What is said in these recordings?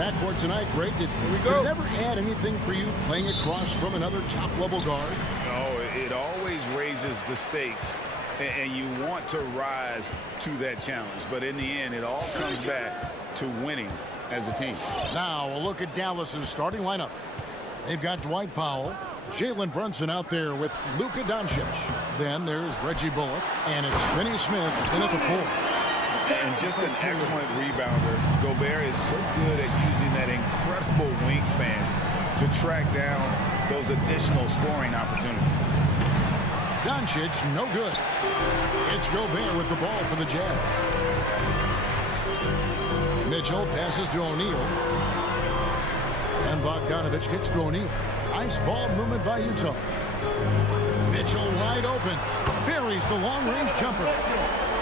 backcourt tonight. Great. Did it never add anything for you playing across from another top-level guard? No, it always raises the stakes, and you want to rise to that challenge. But in the end, it all comes back to winning as a team. Now a look at Dallas's starting lineup. They've got Dwight Powell, Jalen Brunson out there with Luka Doncic. Then there's Reggie Bullock, and it's Finney Smith in at the 4. And just an excellent rebounder. Gobert is so good at using that incredible wingspan to track down those additional scoring opportunities. Doncic, no good. It's Gobert with the ball for the Jazz. Mitchell passes to O'Neal. And Bogdanovich kicks to O'Neal. Nice ball movement by Utah. Mitchell wide open. Buries the long-range jumper.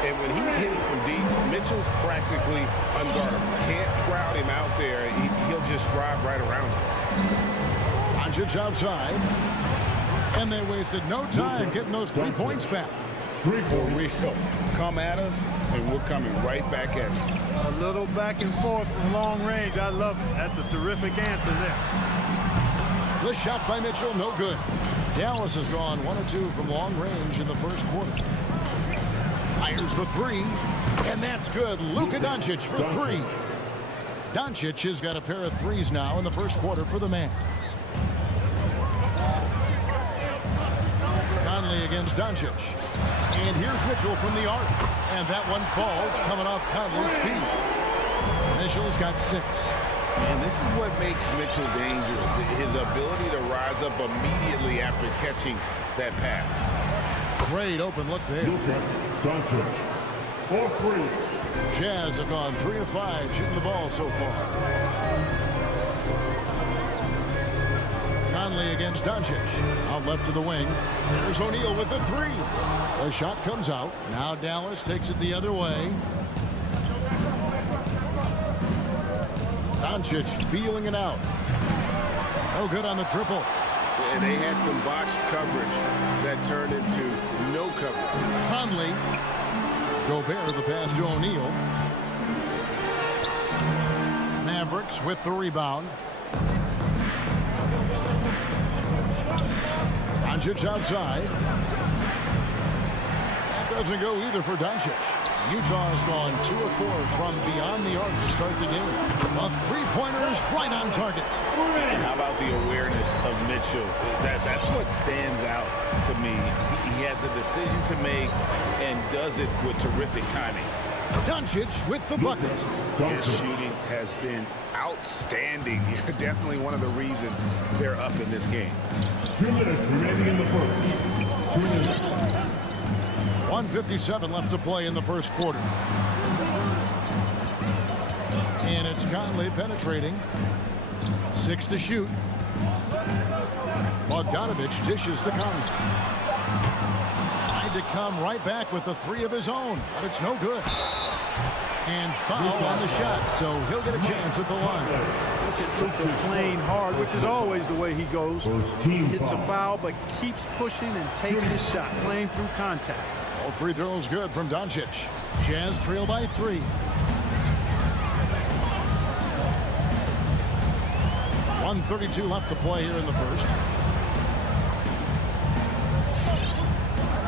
And when he's hitting from deep, Mitchell's practically unguardable. Can't crowd him out there. He'll just drive right around him. Doncic outside. And they wasted no time getting those 3 points back. For real. Come at us, and we're coming right back at you. A little back and forth from long range. I love it. That's a terrific answer there. The shot by Mitchell, no good. Dallas has gone 1 of 2 from long range in the first quarter. Fires the 3, and that's good. Luka Doncic for 3. Doncic has got a pair of 3s now in the first quarter for the Mavs. Conley against Doncic. And here's Mitchell from the arc. And that one falls coming off Conley's feet. Mitchell's got 6. And this is what makes Mitchell dangerous. His ability to rise up immediately after catching that pass. Great open look there. Doncic, for 3. Jazz have gone 3 of 5 shooting the ball so far. Conley against Doncic. Out left to the wing. There's O'Neal with the 3. The shot comes out. Now Dallas takes it the other way. Doncic feeling it out. No good on the triple. And they had some botched coverage that turned into no coverage. Conley. Gobert the pass to O'Neal. Mavericks with the rebound. Doncic outside. That doesn't go either for Doncic. Utah's gone 2 of 4 from beyond the arc to start the game. A 3-pointer is right on target. And how about the awareness of Mitchell? That's what stands out to me. He has a decision to make and does it with terrific timing. Doncic with the bucket. His shooting has been outstanding. Definitely one of the reasons they're up in this game. 2 minutes remaining in the first. 2 minutes. 1:57 left to play in the first quarter. And it's Conley penetrating. 6 to shoot. Bogdanovich dishes to Conley. Tried to come right back with the 3 of his own, but it's no good. And foul on the shot, so he'll get a chance at the line. Playing hard, which is always the way he goes. Hits a foul, but keeps pushing and takes his shot, playing through contact. All 3 throws good from Doncic. Jazz trail by 3. .132 left to play here in the first.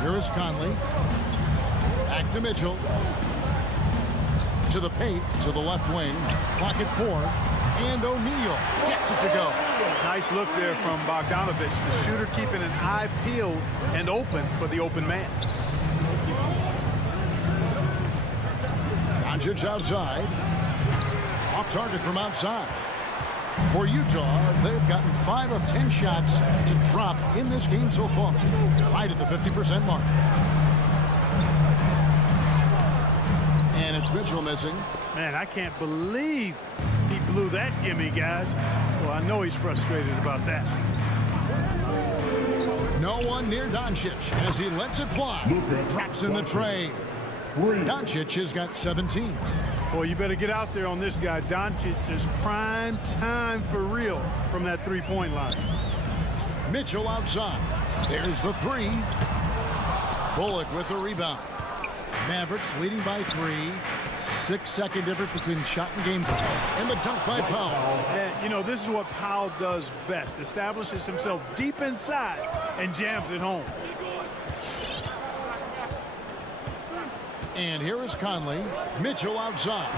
Here is Conley. Back to Mitchell. To the paint, to the left wing. Clock at 4. And O'Neal gets it to go. Nice look there from Bogdanovich. The shooter keeping an eye peeled and open for the open man. Doncic outside. Off target from outside. For Utah, they've gotten 5 of 10 shots to drop in this game so far. Right at the 50% mark. And it's Mitchell missing. Man, I can't believe he blew that gimme, guys. Well, I know he's frustrated about that. No one near Doncic as he lets it fly. Drops in the tray. Doncic has got 17. Boy, you better get out there on this guy. Doncic is prime time for real from that three-point line. Mitchell outside. There's the 3. Bullock with the rebound. Mavericks leading by 3. 6-second difference between shot and game time. And the dunk by Powell. And, you know, this is what Powell does best. Establishes himself deep inside and jams it home. And here is Conley. Mitchell outside.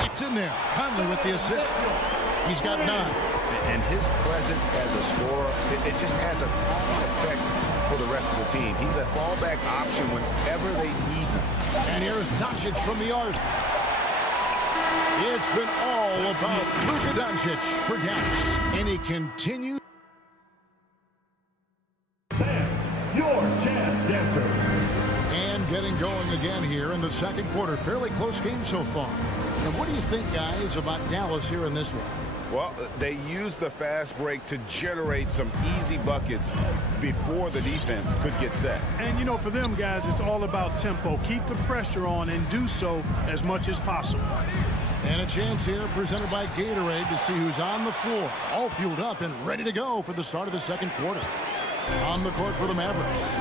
It's in there. Conley with the assist. He's got 9. And his presence as a scorer, it just has a calming effect for the rest of the team. He's a fallback option whenever they need him. And here's Doncic from the arc. It's been all about Luka Doncic for Dallas. And he continues. Your chance dancer. And getting going again here in the second quarter. Fairly close game so far. And what do you think, guys, about Dallas here in this one? Well, they use the fast break to generate some easy buckets before the defense could get set. And, you know, for them guys, it's all about tempo. Keep the pressure on and do so as much as possible. And a chance here presented by Gatorade to see who's on the floor. All fueled up and ready to go for the start of the second quarter. On the court for the Mavericks,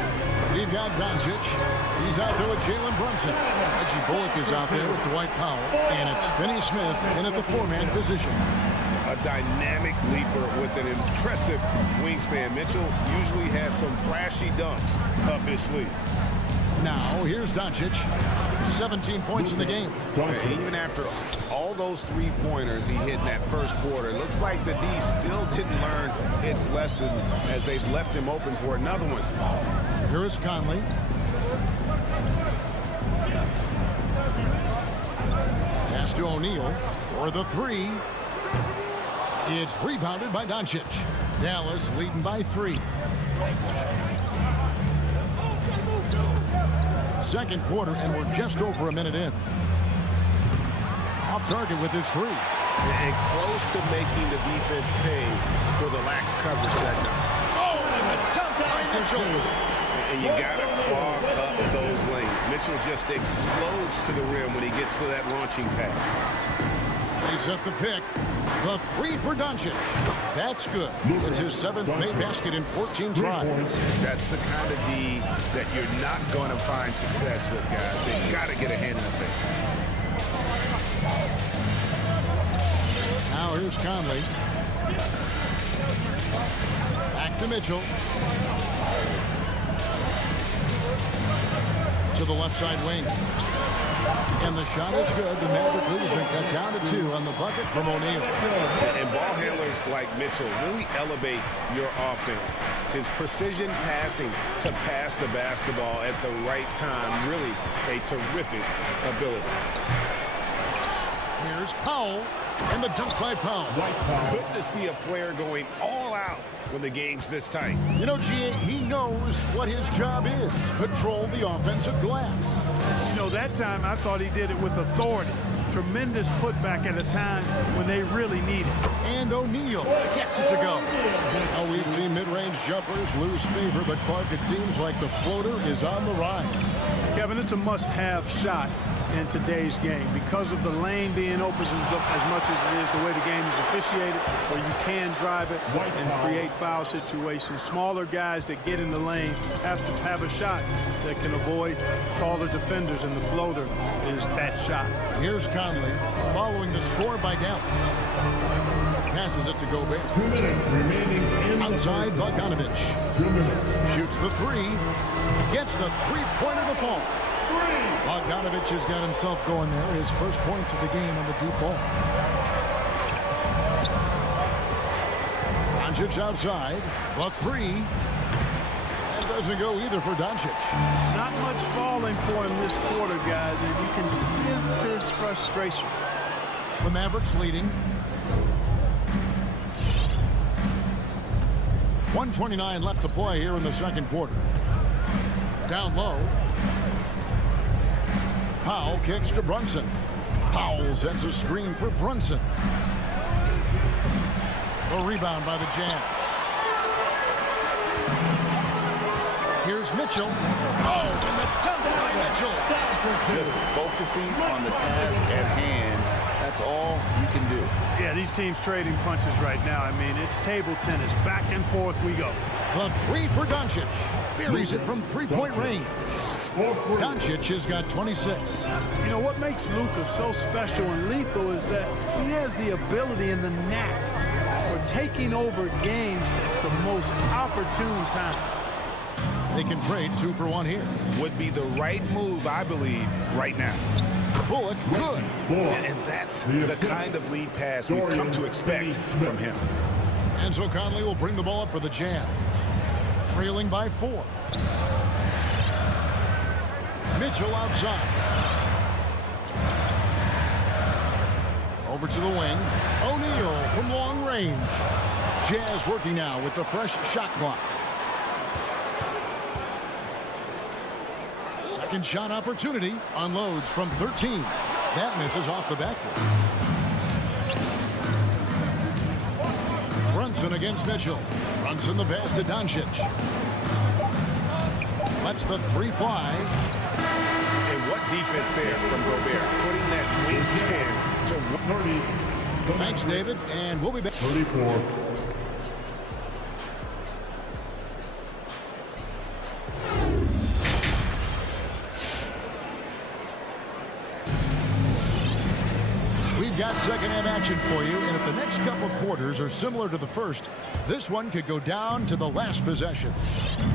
we've got Doncic. He's out there with Jalen Brunson. Reggie Bullock is out there with Dwight Powell. And it's Finney Smith in at the 4-man position. A dynamic leaper with an impressive wingspan. Mitchell usually has some flashy dunks up his sleeve. Now, here's Doncic. 17 points in the game. And even after all those three-pointers he hit in that first quarter, it looks like the D still didn't learn its lesson as they've left him open for another one. Here is Conley. Pass to O'Neal for the 3. It's rebounded by Doncic. Dallas leading by 3. Second quarter, and we're just over a minute in. Off target with his 3. And close to making the defense pay for the lax coverage that time. Oh, and the dunk by Mitchell. And you got to clog up those lanes. Mitchell just explodes to the rim when he gets to that launching pass. They set the pick. The 3 for Doncic. That's good. It's his 7th made basket in 14 tries. That's the kind of D that you're not going to find success with, guys. They've got to get a hand in the thing. Now here's Conley. Back to Mitchell. To the left side wing. And the shot is good. The Maverick lead has been cut down to 2 on the bucket from O'Neal. And ball handlers like Mitchell really elevate your offense. It's his precision passing to pass the basketball at the right time. Really a terrific ability. Here's Powell. And the dunk by Powell. Good to see a player going all out when the game's this tight. You know, G.A., he knows what his job is. Control the offensive glass. You know, that time I thought he did it with authority. Tremendous putback at a time when they really need it. And O'Neal gets it to go. Now we've seen mid-range jumpers lose favor, but Clark, it seems like the floater is on the rise. Kevin, it's a must-have shot in today's game because of the lane being open as much as it is the way the game is officiated, where you can drive it and create foul situations. Smaller guys that get in the lane have to have a shot that can avoid taller defenders, and the floater is that shot. Here's Conley following the score by Dallas. Passes it to Gobert. 2 minutes remaining in the Outside, Bogdanovic. 2 minutes. Shoots the 3. Gets the 3-pointer to fall. Bogdanovic has got himself going there. His first points of the game on the deep ball. Doncic outside. The 3. And doesn't go either for Doncic. Not much falling for him this quarter, guys, and you can sense his frustration. The Mavericks leading. 1:29 left to play here in the second quarter. Down low. Powell kicks to Brunson. Powell sends a screen for Brunson. A rebound by the Jazz. Here's Mitchell. Oh, and the dunk by Mitchell. Just focusing on the task at hand. That's all you can do. Yeah, these teams trading punches right now. I mean, it's table tennis. Back and forth we go. The 3 for Doncic. Buries it from 3-point range. Doncic has got 26. You know, what makes Luka so special and lethal is that he has the ability and the knack for taking over games at the most opportune time. They can trade 2 for 1 here. Would be the right move, I believe, right now. Bullock, good. And that's the kind of lead pass we've come to expect from him. Enzo Conley will bring the ball up for the Jazz. Trailing by 4. Mitchell outside. Over to the wing. O'Neal from long range. Jazz working now with the fresh shot clock. Second shot opportunity. Unloads from 13. That misses off the backboard. Brunson against Mitchell. Brunson the pass to Doncic. Lets the 3 fly. And what defense there from Gobert, putting that wingspan to 30. Thanks, David, and we'll be back. 34. We've got second half action for you, and if the next couple quarters are similar to the first, this one could go down to the last possession.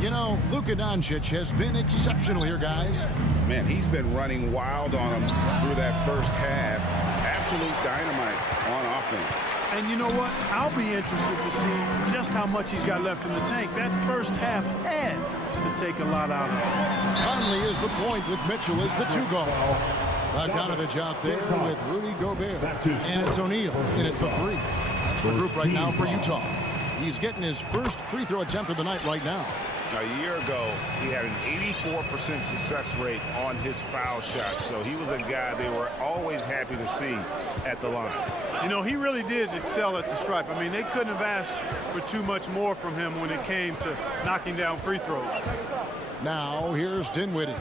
You know, Luka Doncic has been exceptional here, guys. Man, he's been running wild on him through that first half. Absolute dynamite on offense. And you know what? I'll be interested to see just how much he's got left in the tank. That first half had to take a lot out of him. Conley is the point with Mitchell as the 2-guard. Bogdanovich out there with Rudy Gobert. And it's O'Neal in it for 3. That's the group right now for Utah. He's getting his first free throw attempt of the night right now. A year ago, he had an 84% success rate on his foul shots, so he was a guy they were always happy to see at the line. You know, he really did excel at the stripe. I mean, they couldn't have asked for too much more from him when it came to knocking down free throws. Now, here's Dinwiddie.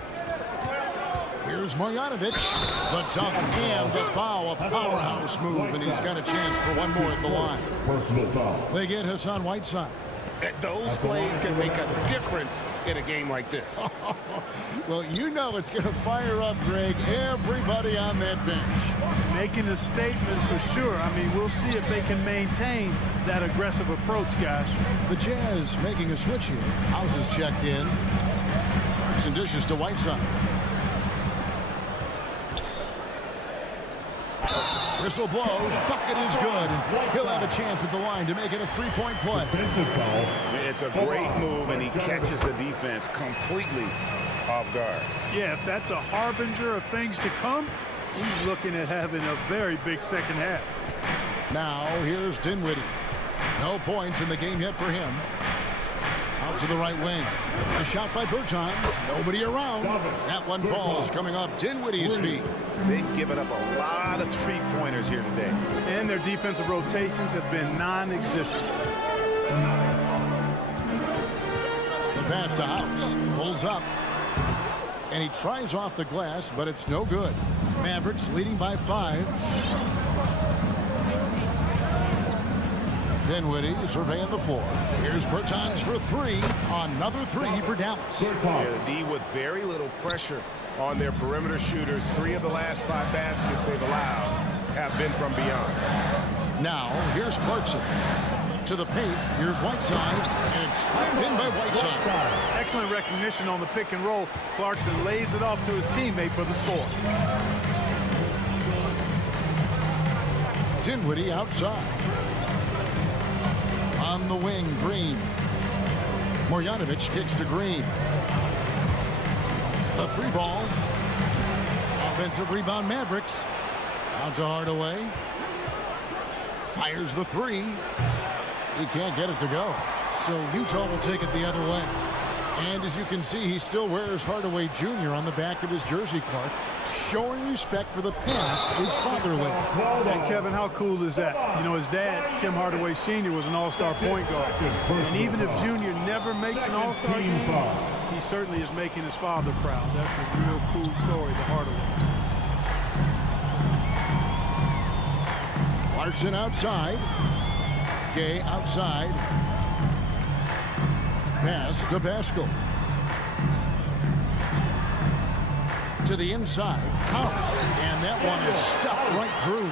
Here's Marjanovic. The dunk and the foul, a powerhouse move, and he's got a chance for one more at the line. Personal foul. They get Hassan Whiteside. those plays can make a difference in a game like this. Well, you know it's going to fire up, Greg, everybody on that bench. Making a statement for sure. I mean, we'll see if they can maintain that aggressive approach, guys. The Jazz making a switch here. House is checked in. Some dishes to Whiteside. Whistle blows. Bucket is good. He'll have a chance at the line to make it a three-point play. Defensive foul. It's a great move, and he catches the defense completely off guard. Yeah, if that's a harbinger of things to come, he's looking at having a very big second half. Now, here's Dinwiddie. No points in the game yet for him. Out to the right wing. A shot by Bertans. Nobody around. That one falls coming off Dinwiddie's feet. They've given up a lot of three-pointers here today. And their defensive rotations have been non-existent. The pass to House. Pulls up. And he tries off the glass, but it's no good. Mavericks leading by 5. Dinwiddie surveying the floor. Here's Bertans for 3. Another 3 for Dallas. Yeah, the D with very little pressure on their perimeter shooters. 3 of the last 5 baskets they've allowed have been from beyond. Now, here's Clarkson. To the paint, here's Whiteside, and it's slammed in by Whiteside. Excellent recognition on the pick and roll. Clarkson lays it off to his teammate for the score. Dinwiddie outside. On the wing, Green. Marjanovic kicks to Green. A free ball. Offensive rebound, Mavericks. Out to Hardaway. Fires the 3. He can't get it to go. So Utah will take it the other way. And as you can see, he still wears Hardaway Jr. on the back of his jersey, Clark, showing respect for the path his father lived. And Kevin, how cool is that? You know, his dad, Tim Hardaway Sr., was an all-star point guard. And even if Junior never makes an all-star game, he certainly is making his father proud. That's a real cool story to Hardaway. Clarkson outside. Gay outside. Pass to Pascal. To the inside. Pounce. And that one is stuffed right through.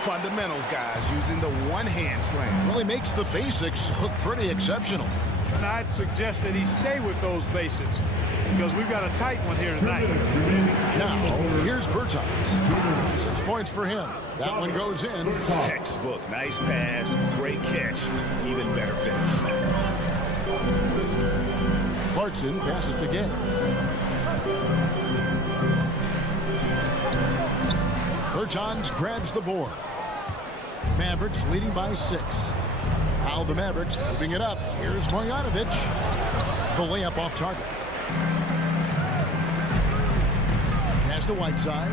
Fundamentals, guys, using the one-hand slam. Really makes the basics look pretty exceptional. And I'd suggest that he stay with those basics because we've got a tight one here tonight. Now, here's Bertans. 6 points for him. That one goes in. Textbook. Nice pass. Great catch. Even better finish. Clarkson passes to Gay. Bertans grabs the board. Mavericks leading by 6. Now the Mavericks moving it up. Here's Marjanovic. The layup off target. Pass to Whiteside.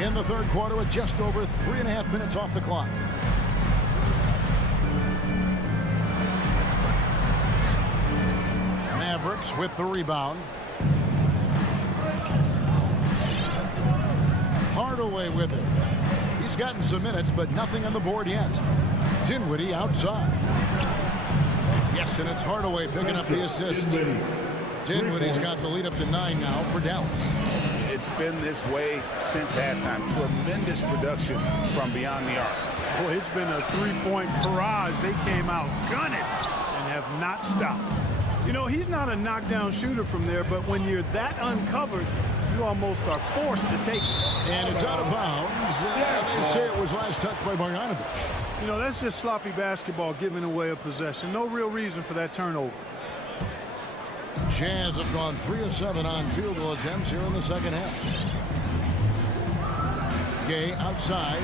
In the third quarter with just over 3.5 minutes off the clock. Mavericks with the rebound. Hardaway with it. He's gotten some minutes, but nothing on the board yet. Dinwiddie outside. Yes, and it's Hardaway picking up the assist. Dinwiddie's got the lead up to 9 now for Dallas. It's been this way since halftime. Tremendous production from beyond the arc. Boy, it's been a three-point barrage. They came out gunning and have not stopped. You know, he's not a knockdown shooter from there, but when you're that uncovered, you almost are forced to take it. And it's out of bounds. They say it was last touched by Marjanovic. You know, that's just sloppy basketball, giving away a possession. No real reason for that turnover. Jazz have gone 3 of 7 on field goal attempts here in the second half. Gay outside.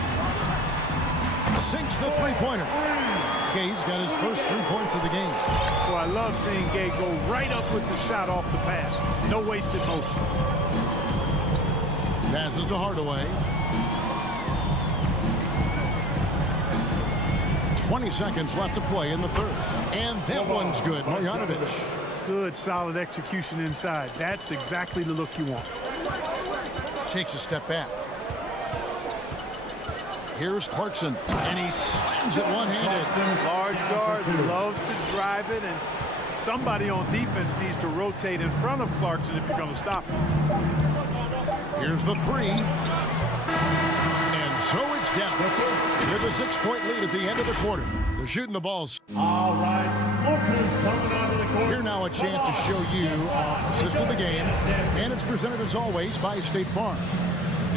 Sinks the three-pointer. Gay's got his first 3 points of the game. Well, I love seeing Gay go right up with the shot off the pass. No wasted motion. Passes to Hardaway. 20 seconds left to play in the third. And that one's good. Marjanovic. Good, solid execution inside. That's exactly the look you want. Takes a step back. Here's Clarkson. And he slams it one-handed. Large guard loves to drive it, and somebody on defense needs to rotate in front of Clarkson if you're going to stop him. Here's the three. And so it's Dallas with a 6-point lead at the end of the quarter. They're shooting the balls. All right, Lucas coming onto the court. Here now a chance to show you assist of the game. And it's presented as always by State Farm.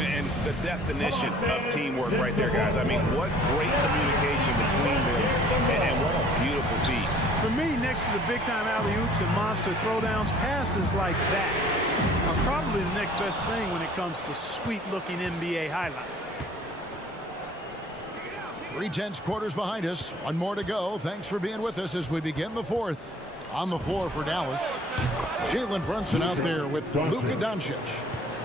And the definition of teamwork right there, guys. I mean, what great communication between them, and what a beautiful feat. For me, next to the big-time alley-oops and monster throwdowns, passes like that are probably the next best thing when it comes to sweet-looking NBA highlights. 3/10 quarters behind us. One more to go. Thanks for being with us as we begin the fourth. On the floor for Dallas, Jalen Brunson out there with Luka Doncic.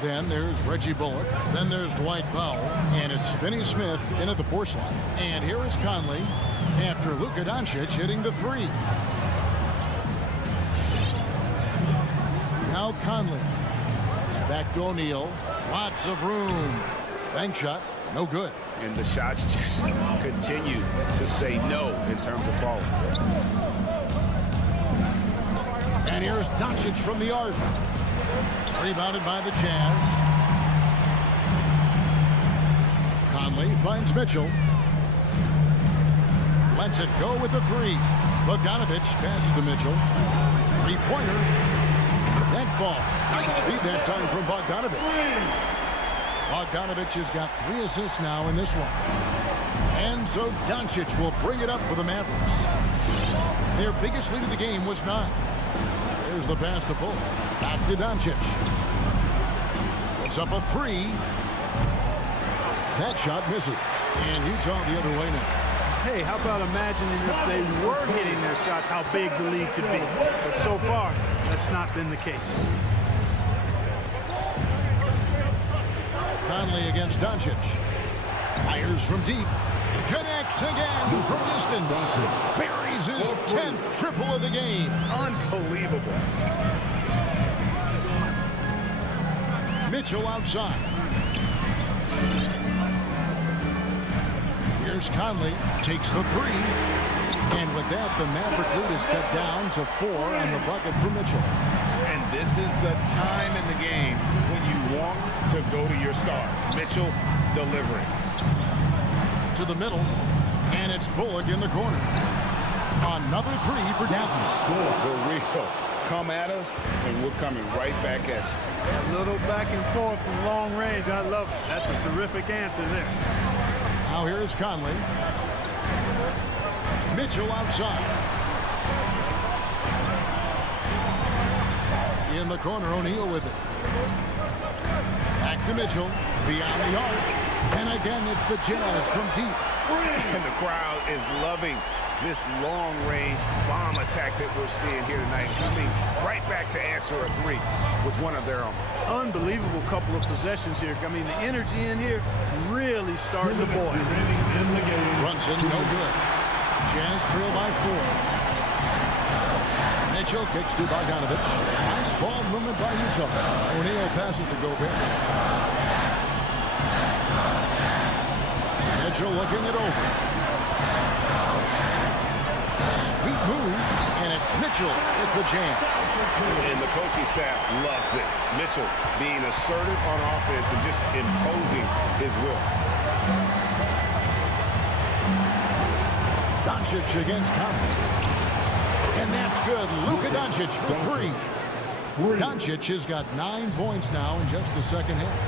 Then there's Reggie Bullock. Then there's Dwight Powell. And it's Finney Smith in at the 4 slot. And here is Conley after Luka Doncic hitting the 3. Now Conley. Back to O'Neal. Lots of room. Bank shot. No good. And the shots just continue to say no in terms of falling. And here's Doncic from the arc. Rebounded by the Jazz. Conley finds Mitchell. Lets it go with the 3. Bogdanovic passes to Mitchell. 3-pointer. That ball. Nice feed that time from Bogdanovic. Bogdanovic has got 3 assists now in this one. And so Doncic will bring it up for the Mavericks. Their biggest lead of the game was 9. There's the pass to Bullock. Back to Doncic. It's up a 3. That shot misses. And Utah the other way now. Hey, how about imagining if they were hitting their shots, how big the lead could be. But so far, that's not been the case. Conley against Doncic. Fires from deep. Connects again from distance. Buries his 10th triple of the game. Unbelievable. Mitchell outside. Here's Conley. Takes the 3. And with that, the Maverick lead is cut down to 4 on the bucket for Mitchell. And this is the time in the game when you want to go to your stars. Mitchell delivering. To the middle, and it's Bullock in the corner. Another 3 for Dallas. The real come at us, and we're coming right back at you. A little back and forth from long range. I love it. That's a terrific answer there. Now here's Conley. Mitchell outside. In the corner, O'Neal with it. Back to Mitchell. Beyond the arc. And again, it's the Jazz from deep. And the crowd is loving this long-range bomb attack that we're seeing here tonight, coming right back to answer a 3 with one of their own. Unbelievable couple of possessions here. I mean, the energy in here really starting to boil. Brunson, no good. Jazz trail by 4. Mitchell kicks to Bogdanovich. Nice ball movement by Utah. O'Neal passes to Gobert. Mitchell looking it over. Sweet move, and it's Mitchell with the jam. And the coaching staff loves this. Mitchell being assertive on offense and just imposing his will. Doncic against Conley. And that's good. Luka Doncic for 3. Doncic has got 9 points now in just the second half.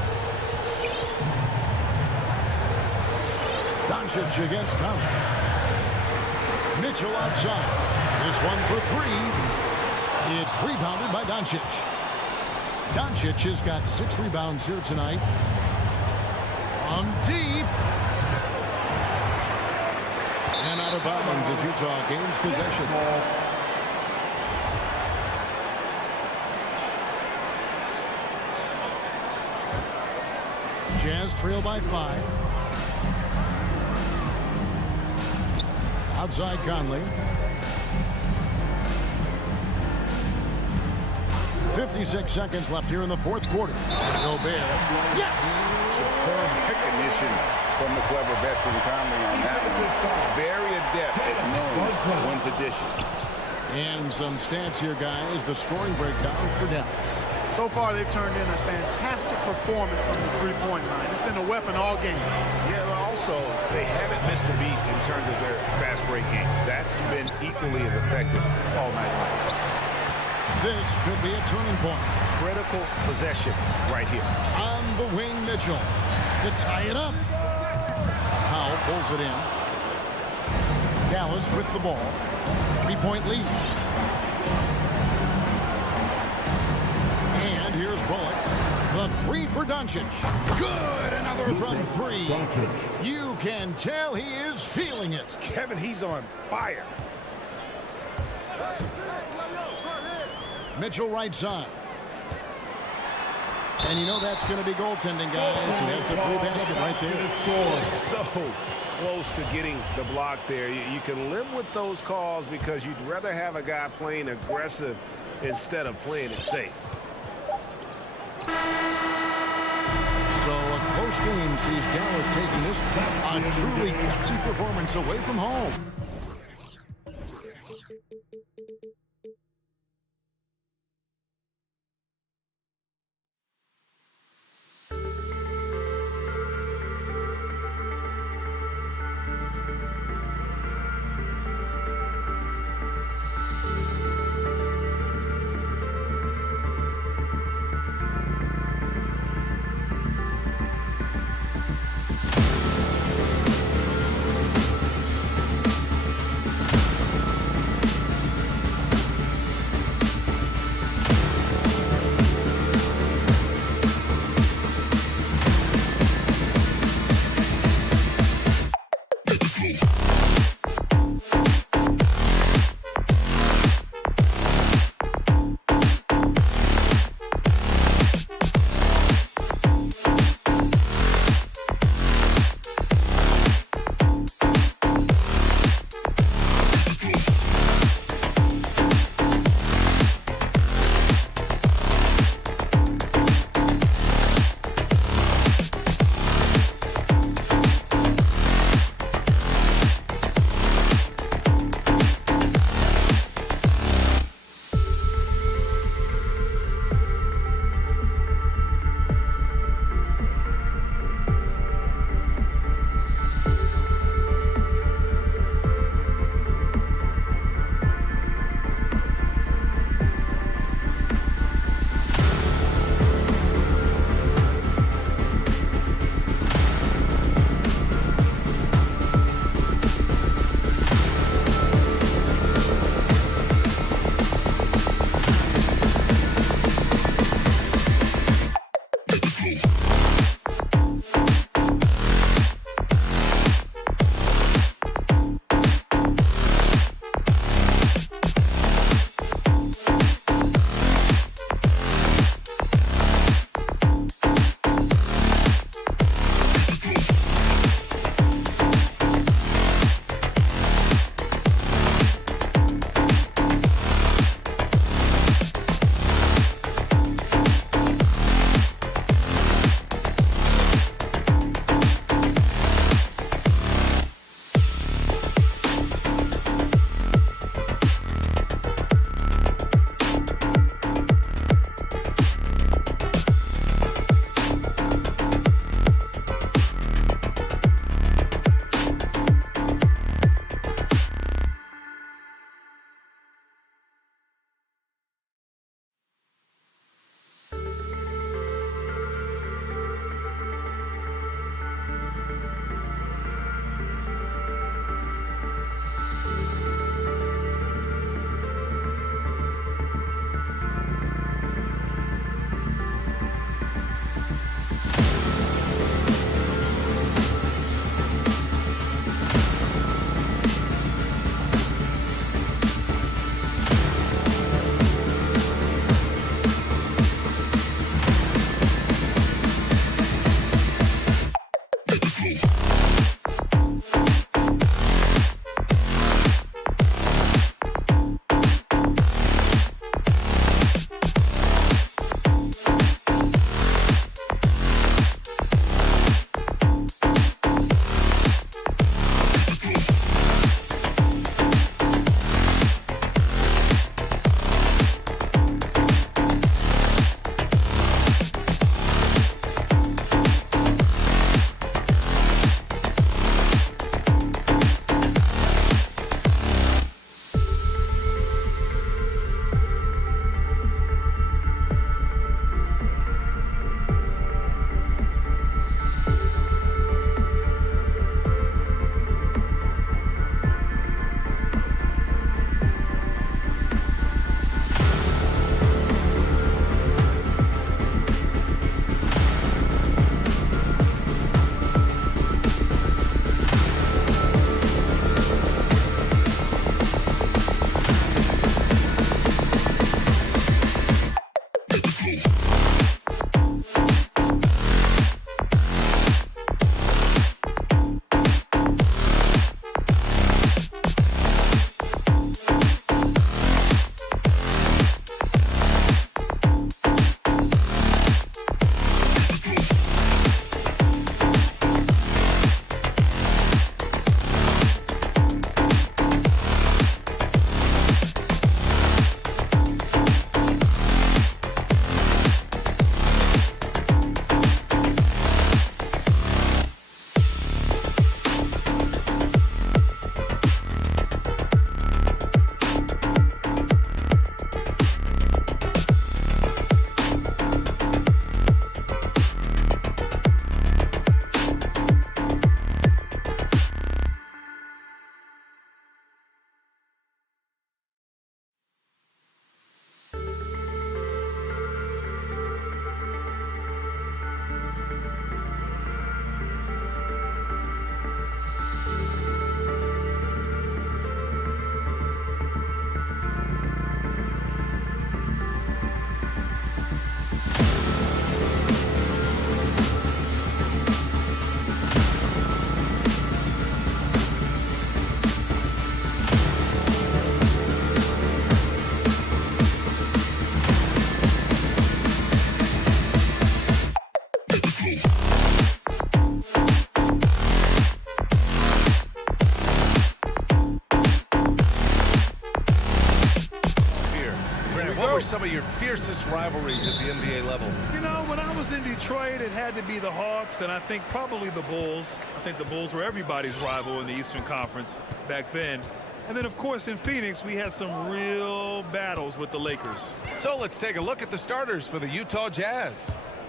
Doncic against Conley. Mitchell outside. This one for 3. It's rebounded by Doncic. Doncic has got 6 rebounds here tonight. On deep. And out of bounds as Utah gains possession. Jazz trail by 5. Outside Conley. 56 seconds left here in the fourth quarter. Gobert. Yes! Superb recognition from the clever veteran Conley on that one. Very adept at knowing when to dish it. And some stats here, guys. The scoring breakdown for Dallas. So far, they've turned in a fantastic performance from the three-point line. It's been a weapon all game. Yeah, but also, they haven't missed a beat in terms of their fast break game. That's been equally as effective all night long. This could be a turning point. Critical possession right here. On the wing, Mitchell to tie it up. Powell pulls it in. Dallas with the ball. 3-point lead. And here's Bullock. The 3 for Doncic. Good. Another from 3. You can tell he is feeling it. Kevin, he's on fire. Mitchell right side. And you know that's going to be goaltending, guys. That's a free basket right there. So close to getting the block there. You can live with those calls because you'd rather have a guy playing aggressive instead of playing it safe. So a close game sees Dallas taking this a truly gutsy performance away from home. Some of your fiercest rivalries at the NBA level? You know, when I was in Detroit, it had to be the Hawks, and I think probably the Bulls. I think the Bulls were everybody's rival in the Eastern Conference back then. And then, of course, in Phoenix, we had some real battles with the Lakers. So let's take a look at the starters for the Utah Jazz.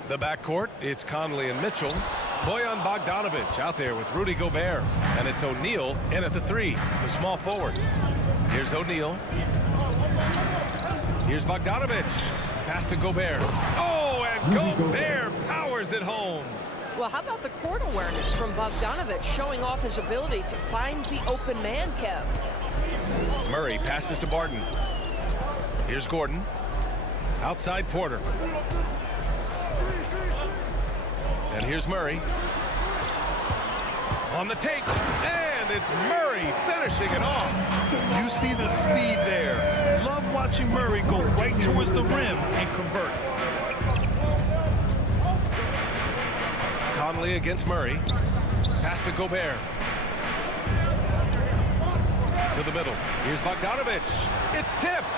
The backcourt, it's Conley and Mitchell. Bojan Bogdanovic out there with Rudy Gobert. And it's O'Neal in at the 3, the small forward. Here's O'Neal. Here's Bogdanovic. Pass to Gobert. Oh, and Gobert powers it home. Well, how about the court awareness from Bogdanovic showing off his ability to find the open man, Kev? Murray passes to Barton. Here's Gordon. Outside Porter. And here's Murray. On the take. And it's Murray finishing it off. You see the speed there. Love watching Murray go right towards the rim and convert. Conley against Murray. Pass to Gobert. To the middle. Here's Bogdanovic. It's tipped.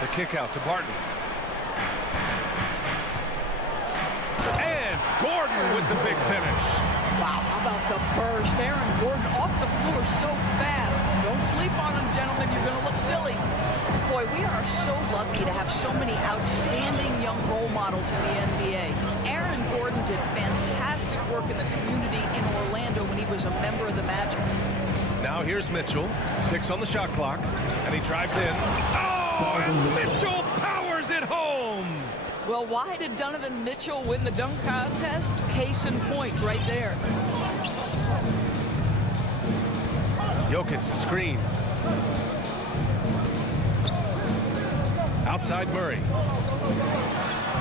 The kick out to Barton. And Gordon with the big finish. Wow, how about the burst? Aaron Gordon off the floor so fast. Don't sleep on him, gentlemen. You're going to look silly. Boy, we are so lucky to have so many outstanding young role models in the NBA. Aaron Gordon did fantastic work in the community in Orlando when he was a member of the Magic. Now here's Mitchell. 6 on the shot clock. And he drives in. Oh, and Mitchell powers it home. Well, why did Donovan Mitchell win the dunk contest? Case in point right there. Jokic, the screen. Outside Murray.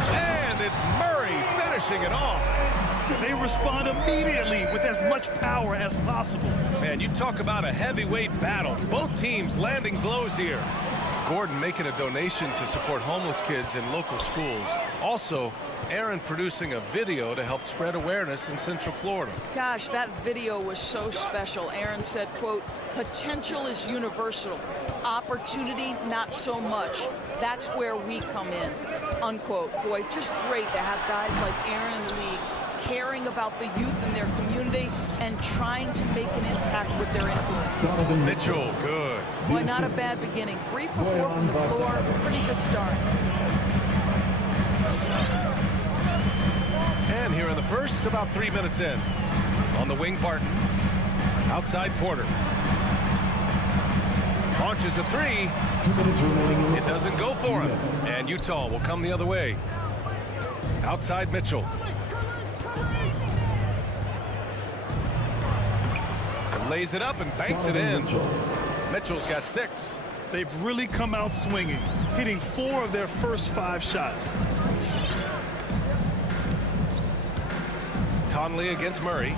And it's finishing it off. They respond immediately with as much power as possible. Man, you talk about a heavyweight battle. Both teams landing blows here. Gordon making a donation to support homeless kids in local schools. Also, Aaron producing a video to help spread awareness in Central Florida. Gosh, that video was so special. Aaron said, quote, potential is universal. Opportunity, not so much. That's where we come in, unquote. Boy, just great to have guys like Aaron in the league caring about the youth in their community and trying to make an impact with their influence. Mitchell, good. Boy, not a bad beginning. 3 for 4 from the floor. Pretty good start. And here in the first, about 3 minutes in. On the wing, Barton. Outside, Porter. Launches a three. It doesn't go for him. And Utah will come the other way. Outside, Mitchell. Lays it up and banks it in. Mitchell's got 6. They've really come out swinging, hitting 4 of their first 5 shots. Conley against Murray.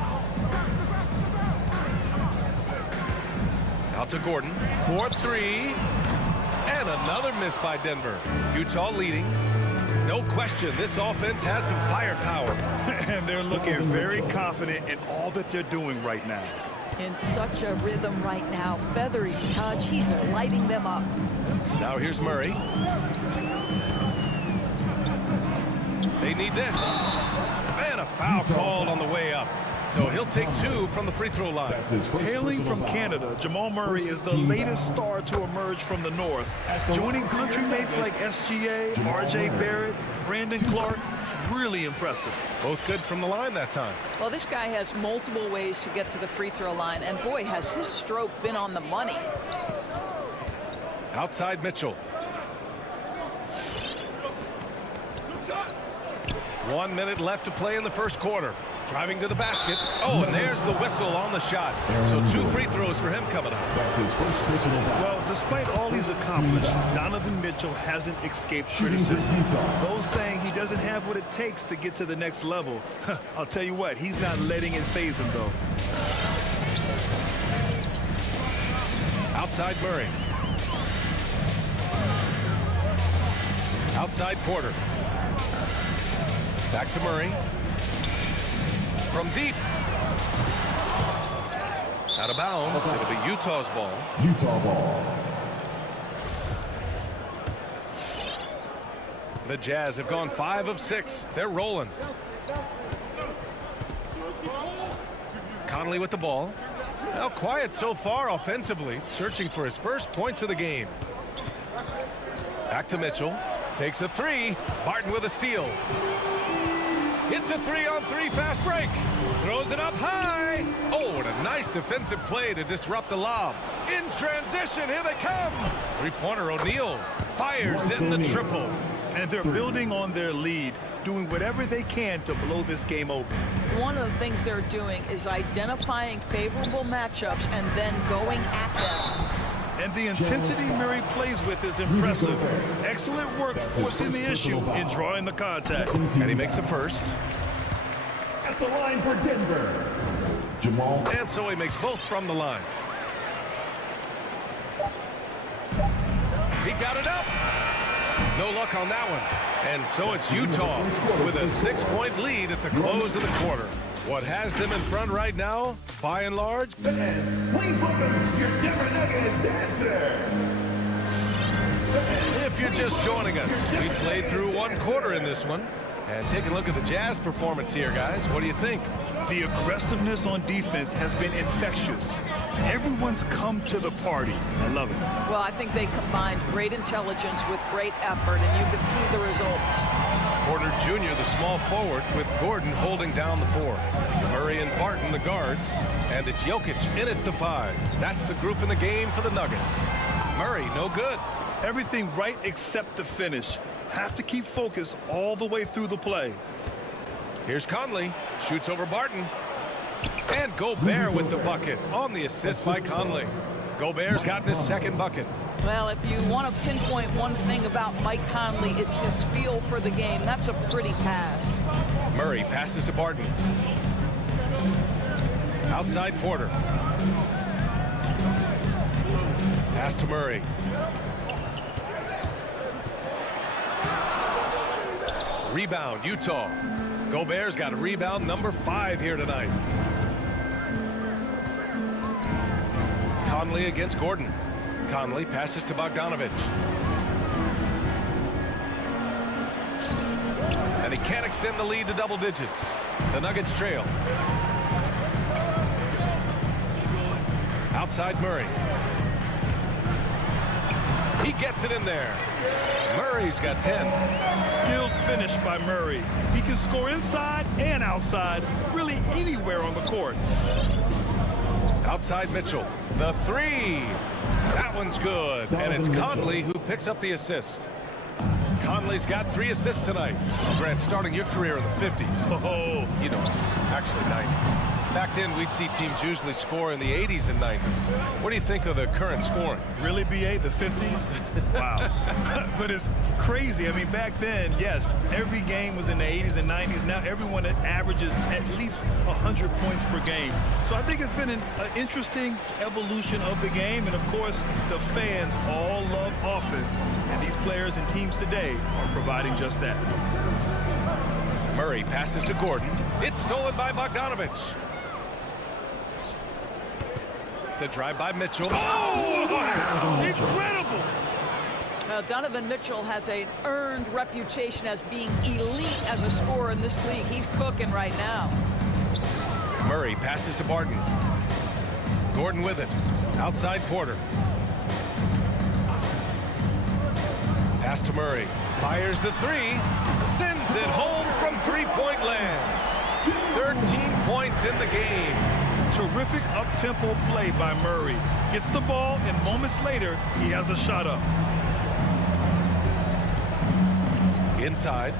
Out to Gordon. 4-3. And another miss by Denver. Utah leading. No question, this offense has some firepower. And they're looking very confident in all that they're doing right now. In such a rhythm right now. Feathery touch. He's lighting them up. Now here's Murray. They need this. And a foul called on the way up. So he'll take 2 from the free throw line. Hailing from Canada, Jamal Murray is the latest star to emerge from the North. Joining countrymates like SGA, RJ Barrett, Brandon Clark, really impressive. Both good from the line that time. Well, this guy has multiple ways to get to the free throw line, and boy, has his stroke been on the money. Outside Mitchell. 1 minute left to play in the first quarter. Driving to the basket. Oh, and there's the whistle on the shot. So 2 free throws for him coming up. Well, despite all he's accomplished, Donovan Mitchell hasn't escaped criticism. Those saying he doesn't have what it takes to get to the next level. I'll tell you what, he's not letting it faze him, though. Outside Murray. Outside Porter. Back to Murray. From deep. Out of bounds. It'll be Utah's ball. Utah ball. The Jazz have gone 5 of 6. They're rolling. Conley with the ball. Now quiet so far offensively. Searching for his first points of the game. Back to Mitchell. Takes a 3. Barton with a steal. It's a 3-on-3 fast break. Throws it up high. Oh, and a nice defensive play to disrupt the lob. In transition, here they come. Three-pointer O'Neal fires in the triple. And they're building on their lead, doing whatever they can to blow this game open. One of the things they're doing is identifying favorable matchups and then going at them. And the intensity Murray plays with is impressive. Excellent work forcing the issue and drawing the contact. And he makes the first. At the line for Denver, Jamal. And so he makes both from the line. He got it up. No luck on that one. And so it's Utah with a 6-point lead at the close of the quarter. What has them in front right now, by and large? Fans, please welcome your Denver Nuggets dancer. If you're just joining us, we played through 1 quarter in this one. And take a look at the Jazz performance here, guys. What do you think? The aggressiveness on defense has been infectious. Everyone's come to the party. I love it. Well, I think they combined great intelligence with great effort, and you can see the results. Porter Jr., the small forward, with Gordon holding down the 4. Murray and Barton, the guards. And it's Jokic in at the 5. That's the group in the game for the Nuggets. Murray, no good. Everything right except the finish. Have to keep focused all the way through the play. Here's Conley. Shoots over Barton. And Gobert with the bucket on the assist by Conley. Gobert's gotten his 2nd bucket. Well, if you want to pinpoint one thing about Mike Conley, it's his feel for the game. That's a pretty pass. Murray passes to Barton. Outside Porter. Pass to Murray. Rebound, Utah. Gobert's got a rebound number 5 here tonight. Conley against Gordon. Conley passes to Bogdanovich. And he can't extend the lead to double digits. The Nuggets trail. Outside Murray. He gets it in there. Murray's got 10. Skilled finish by Murray. He can score inside and outside, really anywhere on the court. Outside Mitchell. The 3. That one's good. And it's Conley who picks up the assist. Conley's got 3 assists tonight. Well, Grant, starting your career in the 50s. Oh, you know, actually 90s. Back then, we'd see teams usually score in the 80s and 90s. What do you think of the current scoring? Really, BA, the 50s? Wow. But it's crazy. I mean, back then, yes, every game was in the 80s and 90s. Now everyone averages at least 100 points per game. So I think it's been an interesting evolution of the game. And, of course, the fans all love offense. And these players and teams today are providing just that. Murray passes to Gordon. It's stolen by Bogdanovich. The drive by Mitchell. Oh, wow. Incredible. Donovan Mitchell has an earned reputation as being elite as a scorer in this league. He's cooking right now. Murray passes to Barton. Gordon with it. Outside Porter. Pass to Murray. Fires the 3. Sends it home from three-point land. 13 points in the game. Terrific up-tempo play by Murray. Gets the ball, and moments later, he has a shot up. Inside.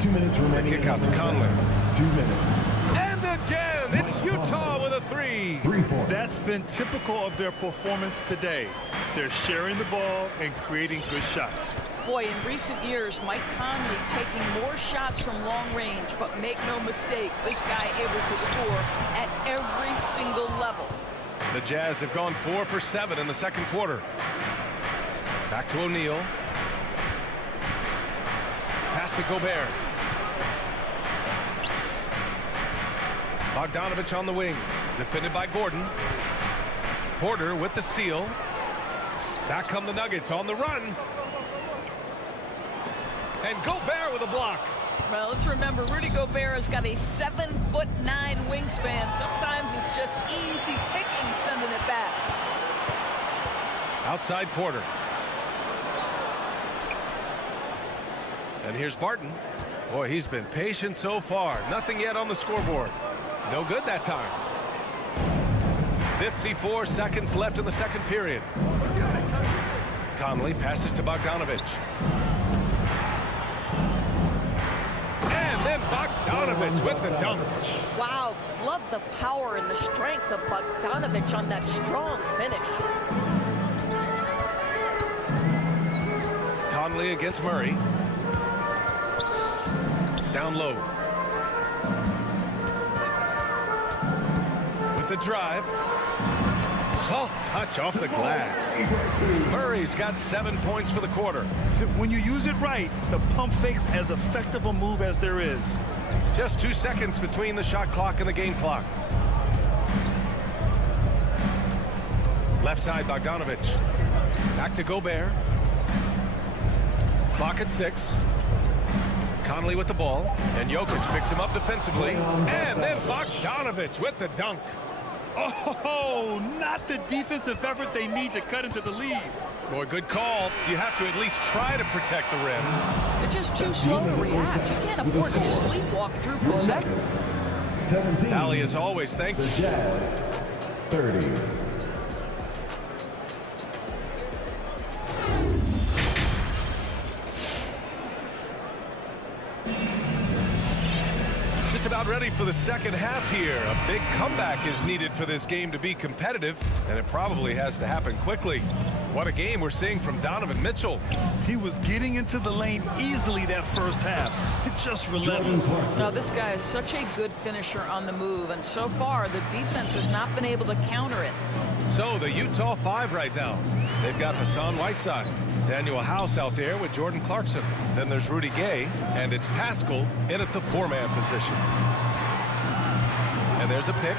2 minutes remaining. The kick out to Conley. 2 minutes. And again, it's Utah with a 3. 3 points. That's been typical of their performance today. They're sharing the ball and creating good shots. Boy, in recent years, Mike Conley taking more shots from long range, but make no mistake, this guy able to score at every single level. The Jazz have gone 4 for 7 in the second quarter. Back to O'Neal. Pass to Gobert. Bogdanovich on the wing. Defended by Gordon. Porter with the steal. Back come the Nuggets on the run. And Gobert with a block. Well, let's remember, Rudy Gobert has got a 7'9" wingspan. Sometimes it's just easy picking sending it back. Outside Porter. And here's Barton. Boy, he's been patient so far. Nothing yet on the scoreboard. No good that time. 54 seconds left in the second period. Conley passes to Bogdanovich. And then Bogdanovich with the dunk. Wow, love the power and the strength of Bogdanovich on that strong finish. Conley against Murray. Down low. With the drive. Soft touch off the glass. Murray's got 7 points for the quarter. When you use it right, the pump fake's as effective a move as there is. Just 2 seconds between the shot clock and the game clock. Left side, Bogdanovich. Back to Gobert. Clock at 6. Conley with the ball. And Jokic picks him up defensively. And then Bogdanovich with the dunk. Oh, not the defensive effort they need to cut into the lead. Boy, good call. You have to at least try to protect the rim. They're just too slow to react. You can't afford to sleepwalk through possessions. 17. Allie, as always, thank you. The Jazz. 30. About ready for the second half here. A big comeback is needed for this game to be competitive, and it probably has to happen quickly. What a game we're seeing from Donovan Mitchell. He was getting into the lane easily that first half. It's just relentless. Now, this guy is such a good finisher on the move, and so far the defense has not been able to counter it. So the Utah 5 right now. They've got Hassan Whiteside, Daniel House out there with Jordan Clarkson. Then there's Rudy Gay, and it's Pascal in at the 4-man position. And there's a pick.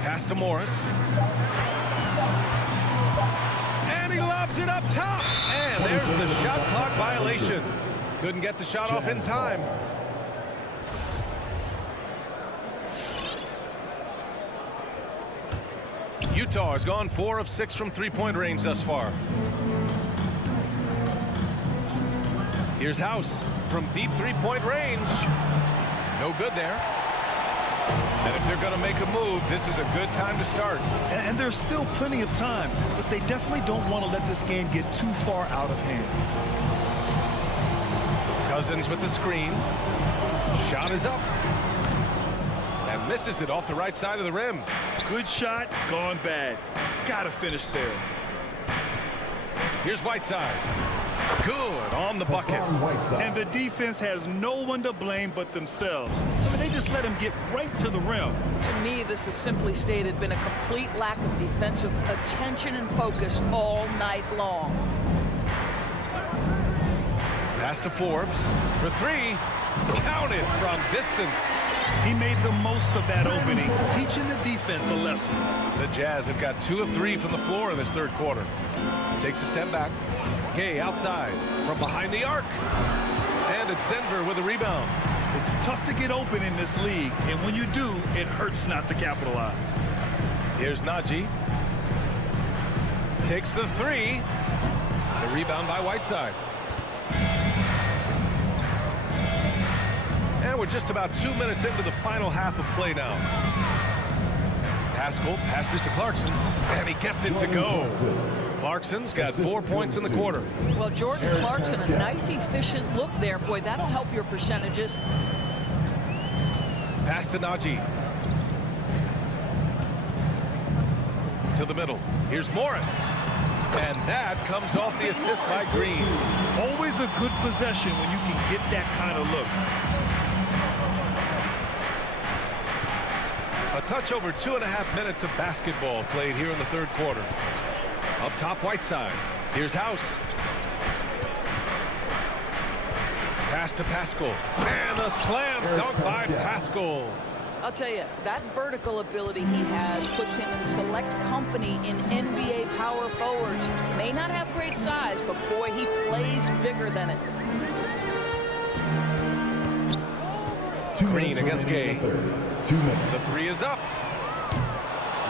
Pass to Morris. And he lobs it up top. And there's the shot clock violation. Couldn't get the shot off in time. Utah has gone 4 of 6 from three-point range thus far. Here's House from deep three-point range. No good there. And if they're going to make a move, this is a good time to start. And there's still plenty of time, but they definitely don't want to let this game get too far out of hand. Cousins with the screen. Shot is up. And misses it off the right side of the rim. Good shot, gone bad. Gotta finish there. Here's Whiteside. Good on the bucket. And the defense has no one to blame but themselves. I mean, they just let him get right to the rim. To me, this has simply stated been a complete lack of defensive attention and focus all night long. Pass to Forbes for 3. Counted from distance. He made the most of that opening, teaching the defense a lesson. The Jazz have got 2 of 3 from the floor in this third quarter. Takes a step back. Gay outside from behind the arc. And it's Denver with a rebound. It's tough to get open in this league, and when you do, it hurts not to capitalize. Here's Najee. Takes the 3. The rebound by Whiteside. And we're just about 2 minutes into the final half of play now. Pascal passes to Clarkson, and he gets it to go. Clarkson's got 4 points in the quarter. Well, Jordan Clarkson, a nice, efficient look there. Boy, that'll help your percentages. Pass to Najee. To the middle. Here's Morris. And that comes off the assist by Green. Always a good possession when you can get that kind of look. A touch over 2.5 minutes of basketball played here in the third quarter. Up top, Whiteside. Here's House. Pass to Pascal. And a slam dunk by Pascal. I'll tell you, that vertical ability he has puts him in select company in NBA power forwards. May not have great size, but boy, he plays bigger than it. Green against Gay. 2 minutes. The 3 is up.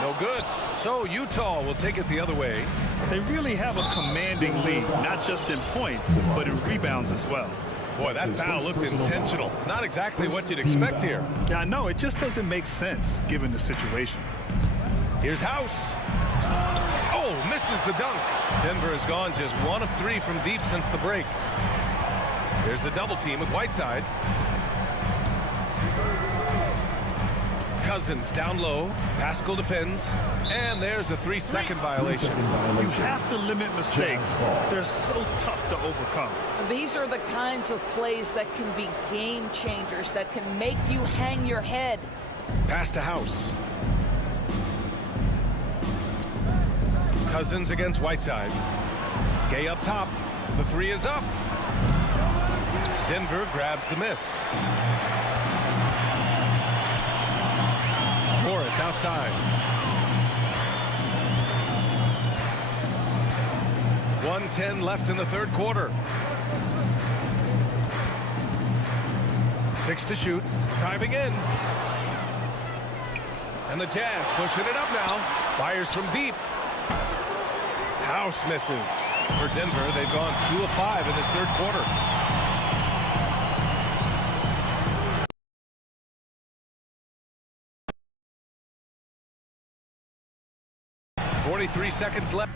No good. So Utah will take it the other way. They really have a commanding lead, not just in points, but in rebounds as well. Boy, that foul looked intentional. Not exactly what you'd expect here. Yeah, I know. It just doesn't make sense given the situation. Here's House. Oh, misses the dunk. Denver has gone just 1 of 3 from deep since the break. There's the double team with Whiteside. Cousins down low. Pascal defends. And there's a 3-second violation. You have to limit mistakes. They're so tough to overcome. These are the kinds of plays that can be game changers, that can make you hang your head. Pass to House. Cousins against Whiteside. Gay up top. The 3 is up. Denver grabs the miss. Morris outside. 1:10 left in the third quarter. 6 to shoot. Driving in. And the Jazz pushing it up now. Fires from deep. House misses. For Denver, they've gone 2 of 5 in this third quarter. 43 seconds left.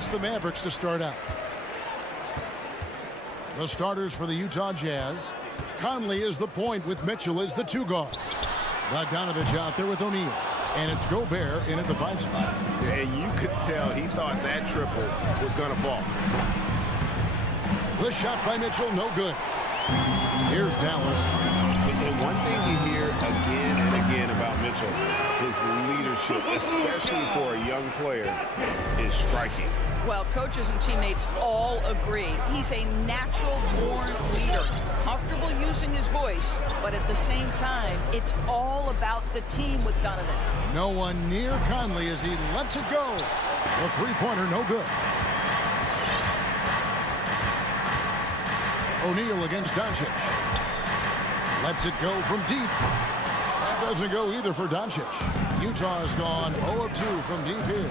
against the Mavericks to start out. The starters for the Utah Jazz. Conley is the point with Mitchell as the 2 guard. Bogdanovich out there with O'Neal. And it's Gobert in at the 5 spot. And you could tell he thought that triple was going to fall. The shot by Mitchell, no good. Here's Dallas. And one thing you hear again and again about Mitchell, his leadership, especially for a young player, is striking. Well, coaches and teammates all agree. He's a natural-born leader, comfortable using his voice, but at the same time, it's all about the team with Donovan. No one near Conley as he lets it go. The 3-pointer, no good. O'Neal against Doncic. Lets it go from deep. That doesn't go either for Doncic. Utah has gone 0 of 2 from deep here.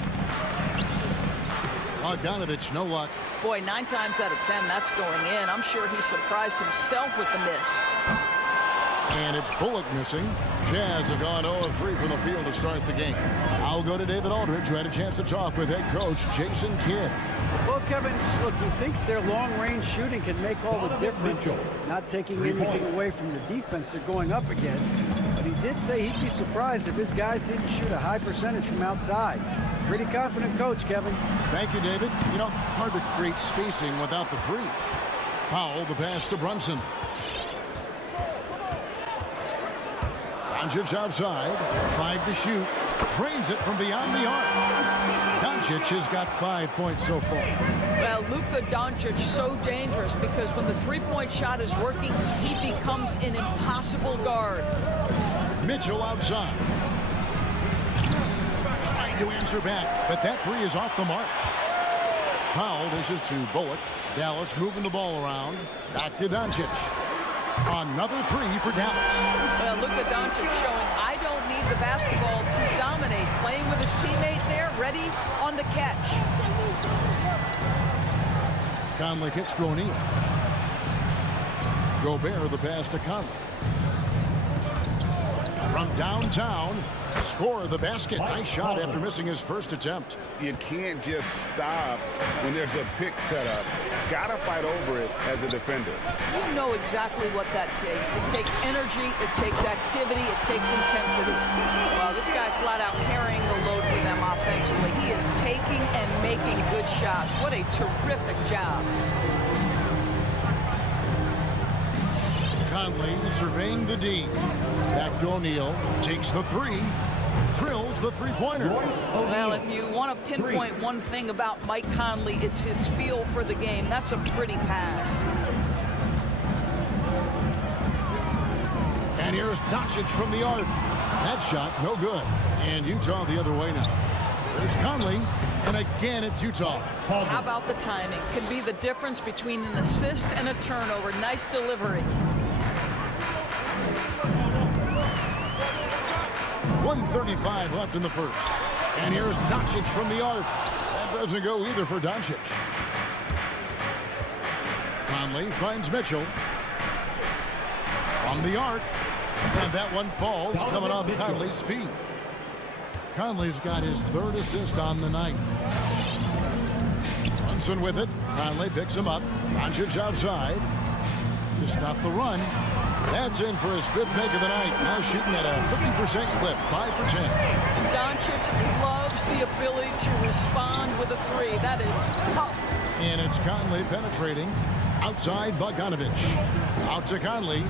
Bogdanovich, no luck. Boy, 9 times out of 10, that's going in. I'm sure he surprised himself with the miss. And it's Bullock missing. Jazz have gone 0 of 3 from the field to start the game. I'll go to David Aldridge, who had a chance to talk with head coach Jason Kidd. Well, Kevin, look, he thinks their long-range shooting can make all the difference, not taking anything away from the defense they're going up against. But he did say he'd be surprised if his guys didn't shoot a high percentage from outside. Pretty confident coach, Kevin. Thank you, David. You know, hard to create spacing without the threes. Powell, the pass to Brunson. Doncic outside, 5 to shoot, drains it from beyond the arc. Doncic has got 5 points so far. Well, Luka Doncic so dangerous because when the 3-point shot is working, he becomes an impossible guard. Mitchell outside. Trying to answer back, but that 3 is off the mark. Powell dishes to Bullock. Dallas moving the ball around. Back to Doncic. Another 3 for Dallas. Well, Luka Doncic showing I don't need the basketball to dominate. Playing with his teammate there, ready on the catch. Conley kicks to O'Neal. Gobert the pass to Conley. From downtown, score the basket. Nice shot after missing his first attempt. You can't just stop when there's a pick set up. Gotta fight over it as a defender. You know exactly what that takes. It takes energy, it takes activity, it takes intensity. Well, this guy flat out carrying the load for them offensively. He is taking and making good shots. What a terrific job. Conley surveying the D. Back to O'Neal. Takes the 3. Drills the 3-pointer. Well, if you want to pinpoint one thing about Mike Conley, it's his feel for the game. That's a pretty pass. And here's Doncic from the arc. That shot, no good. And Utah the other way now. There's Conley. And again, it's Utah. How about the timing? Can be the difference between an assist and a turnover. Nice delivery. 1:35 left in the first. And here's Doncic from the arc. That doesn't go either for Doncic. Conley finds Mitchell. From the arc. And that one falls coming off Conley's feet. Conley's got his 3rd assist on the night. Brunson with it. Conley picks him up. Doncic outside to stop the run. That's in for his 5th make of the night. Now shooting at a 50% clip, 5 for 10. Doncic loves the ability to respond with a 3. That is tough. And it's Conley penetrating outside Bogdanovich. Out to Conley.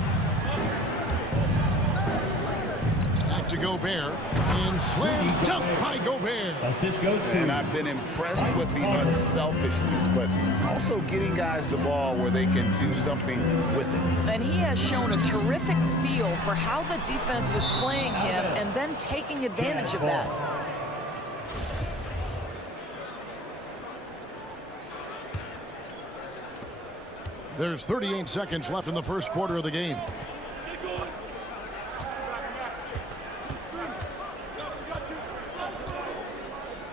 Back to Gobert. And slam dunk by Gobert. Assist goes to. And I've been impressed with the unselfishness, but also getting guys the ball where they can do something with it. And he has shown a terrific feel for how the defense is playing him and then taking advantage of that. There's 38 seconds left in the first quarter of the game.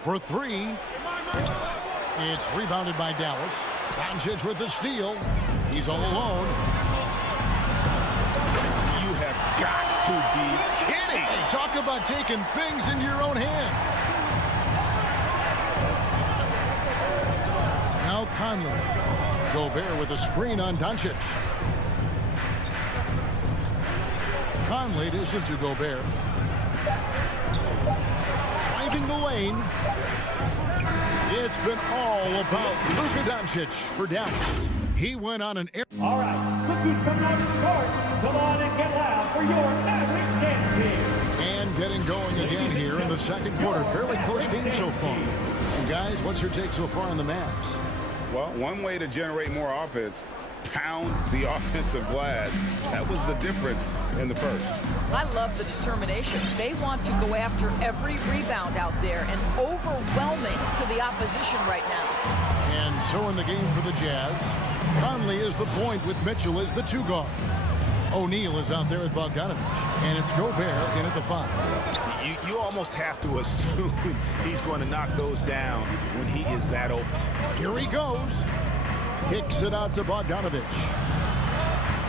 For 3. It's rebounded by Dallas. Doncic with the steal. He's all alone. You have got to be kidding. Hey, talk about taking things into your own hands. Conley. Gobert with a screen on Doncic. Conley dishes to Gobert. Finding the lane. It's been all about Luka Doncic for Dallas. He went on an air. All right, cookies coming on the court. Come on and get loud for your Mavericks dance team. And getting going again here in the second quarter. Fairly close game so far. And guys, what's your take so far on the Mavs? Well, one way to generate more offense, pound the offensive glass. That was the difference in the first. I love the determination. They want to go after every rebound out there and overwhelming to the opposition right now. And so in the game for the Jazz, Conley is the point with Mitchell as the 2 guard. O'Neal is out there with Bogdanovich, and it's Gobert in at the 5. You almost have to assume he's going to knock those down when he is that open. Here he goes. Kicks it out to Bogdanovich.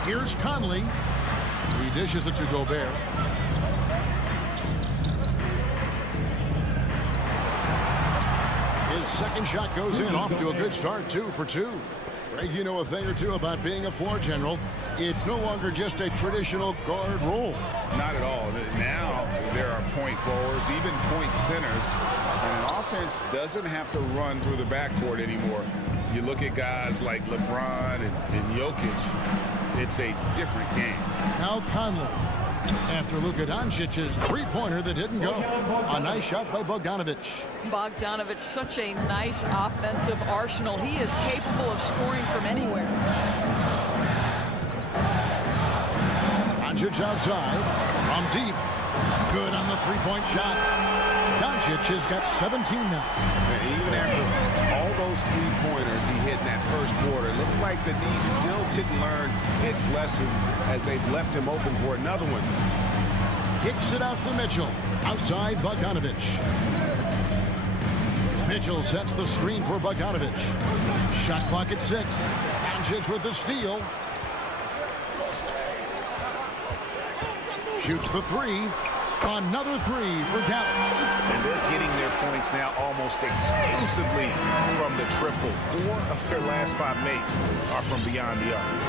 Here's Conley. He dishes it to Gobert. His second shot goes in, off to a good start, 2 for 2. Greg, you know a thing or two about being a floor general. It's no longer just a traditional guard role. Not at all. Now there are point forwards, even point centers, and an offense doesn't have to run through the backcourt anymore. You look at guys like LeBron and Jokic, it's a different game. Now Conley, after Luka Doncic's three-pointer that didn't go. A nice shot by Bogdanovich. Bogdanovich, such a nice offensive arsenal. He is capable of scoring from anywhere. Doncic outside, from deep. Good on the three-point shot. Doncic has got 17 now. And even after all those three-pointers he hit in that first quarter, looks like the D still didn't learn its lesson as they've left him open for another one. Kicks it out to Mitchell. Outside Bogdanovich. Mitchell sets the screen for Bogdanovich. Shot clock at 6. Doncic with the steal. Shoots the three. Another three for Dallas. And they're getting their points now almost exclusively from the triple. 4 of their last 5 makes are from beyond the arc.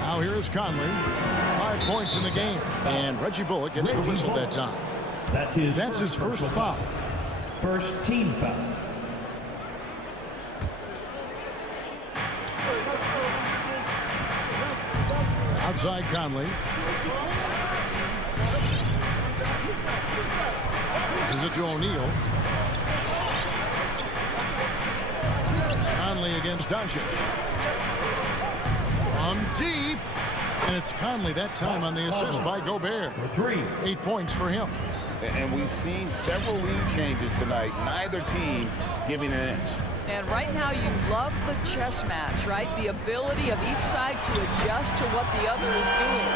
Now here's Conley. 5 points in the game. And Reggie Bullock gets the whistle that time. That's his first foul. First team foul. Outside Conley. This is it to O'Neal. Conley against Doncic. From deep. And it's Conley that time on the assist by Gobert. 8 points for him. And we've seen several lead changes tonight. Neither team giving an inch. And right now you love the chess match, right? The ability of each side to adjust to what the other is doing.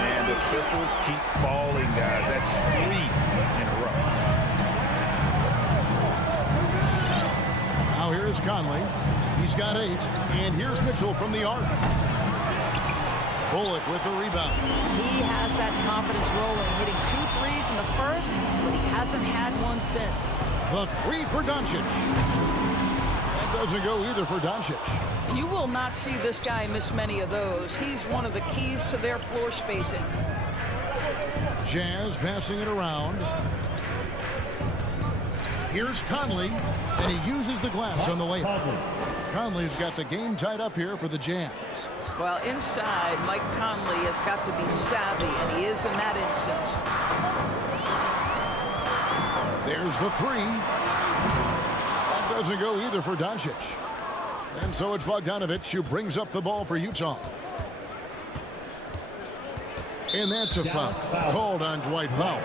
Man, the triples keep falling, guys. That's 3 in a row. Now here's Conley. He's got 8. And here's Mitchell from the arc. Bullock with the rebound. He has that confidence rolling, hitting 2 threes in the first, but he hasn't had one since. The 3 for Doncic. That doesn't go either for Doncic. You will not see this guy miss many of those. He's one of the keys to their floor spacing. Jazz passing it around. Here's Conley, and he uses the glass on the layup. Conley's got the game tied up here for the Jazz. Well, inside, Mike Conley has got to be savvy, and he is in that instance. There's the 3. That doesn't go either for Doncic. And so it's Bogdanovich who brings up the ball for Utah. And that's a foul called on Dwight Powell.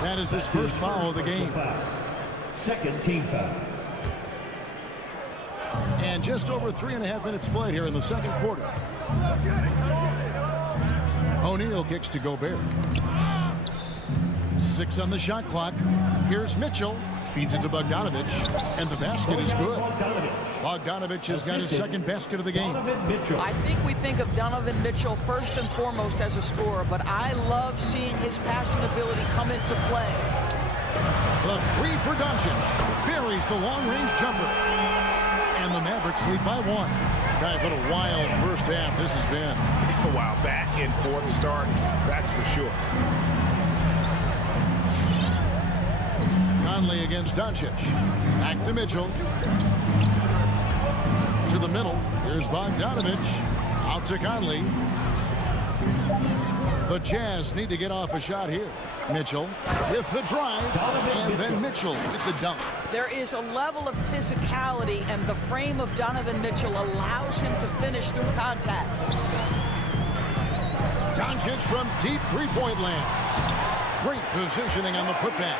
That is his first foul of the game. Second team foul. And just over 3.5 minutes played here in the second quarter. O'Neal kicks to Gobert. 6 on the shot clock. Here's Mitchell. Feeds it to Bogdanovich. And the basket is good. Bogdanovich has got his second basket of the game. I think we think of Donovan Mitchell first and foremost as a scorer, but I love seeing his passing ability come into play. The 3 for Doncic. Buries the long-range jumper. And the Mavericks lead by 1. Guys, what a wild first half this has been. Wow, back and forth start, that's for sure. Conley against Doncic. Back to Mitchell. To the middle. Here's Bogdanovich. Out to Conley. The Jazz need to get off a shot here. Mitchell with the drive. And then Mitchell with the dunk. There is a level of physicality, and the frame of Donovan Mitchell allows him to finish through contact. Doncic from deep three-point land. Great positioning on the putback.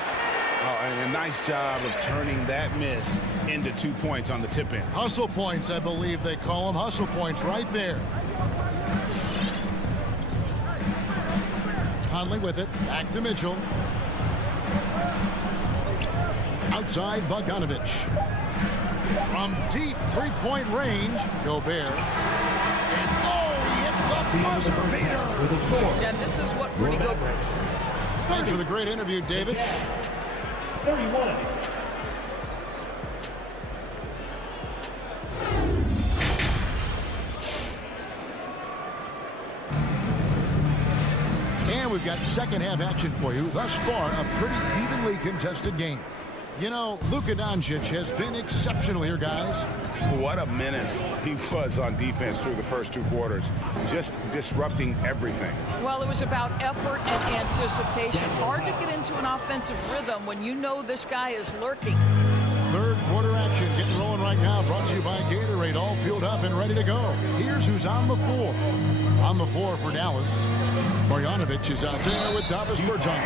Oh, and a nice job of turning that miss into 2 points on the tip in. Hustle points, I believe they call them. Hustle points right there. Conley with it. Back to Mitchell. Outside Bogdanovich. From deep three-point range, Gobert. And he hits the buzzer beater. And this is what Rudy Gobert. Thanks for the great interview, David. 31. And we've got second half action for you. Thus far, a pretty evenly contested game. You know, Luka Doncic has been exceptional here, guys. What a menace he was on defense through the first 2 quarters. Just disrupting everything. Well, it was about effort and anticipation. Hard to get into an offensive rhythm when you know this guy is lurking. Third quarter action getting rolling right now. Brought to you by Gatorade. All fueled up and ready to go. Here's who's on the floor. On the floor for Dallas. Marjanovic is out there with Davis Bertans.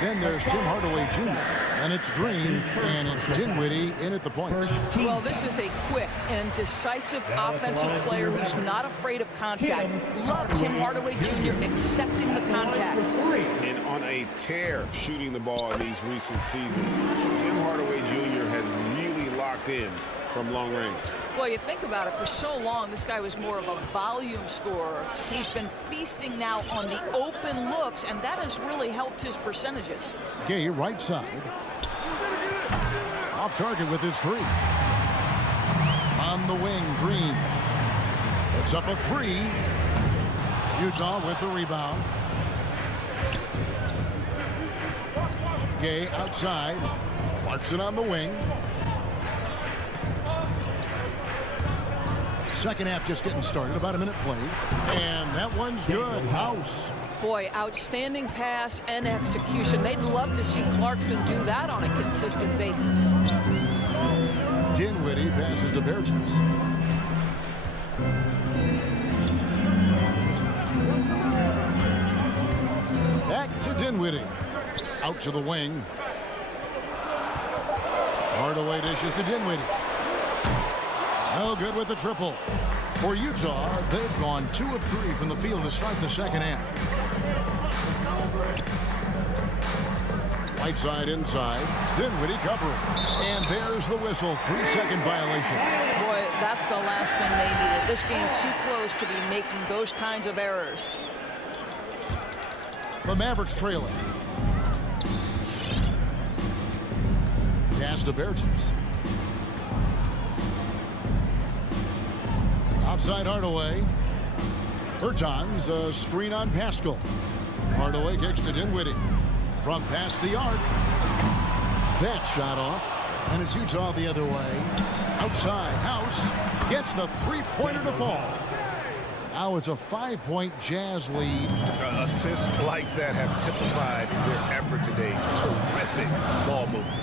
Then there's Tim Hardaway Jr. And it's Green, and it's Dinwiddie in at the point. Well, this is a quick and decisive offensive player who's not afraid of contact. Love Tim Hardaway Jr. accepting the contact. And on a tear shooting the ball in these recent seasons, Tim Hardaway Jr. has really locked in from long range. Well, you think about it, for so long, this guy was more of a volume scorer. He's been feasting now on the open looks, and that has really helped his percentages. Gay, right side. Off target with his 3. On the wing, Green. It's up a 3. Utah with the rebound. Gay outside. Clarkson on the wing. Second half just getting started. About a minute played. And that one's good. House. Boy, outstanding pass and execution. They'd love to see Clarkson do that on a consistent basis. Dinwiddie passes to Bertans. Back to Dinwiddie. Out to the wing. Hardaway dishes to Dinwiddie. No good with the triple. For Utah, they've gone 2 of 3 from the field to start the second half. Whiteside inside. Dinwiddie covering. And there's the whistle. 3-second violation. Boy, that's the last thing they needed. This game too close to be making those kinds of errors. The Mavericks trailing. Pass to Bertans. Outside Hardaway. Bertans, a screen on Pascal. Hardaway kicks to Dinwiddie. From past the arc. That shot off. And it's Utah the other way. Outside, House gets the 3-pointer to fall. Now it's a 5-point Jazz lead. Assists like that have typified their effort today. Terrific ball movement.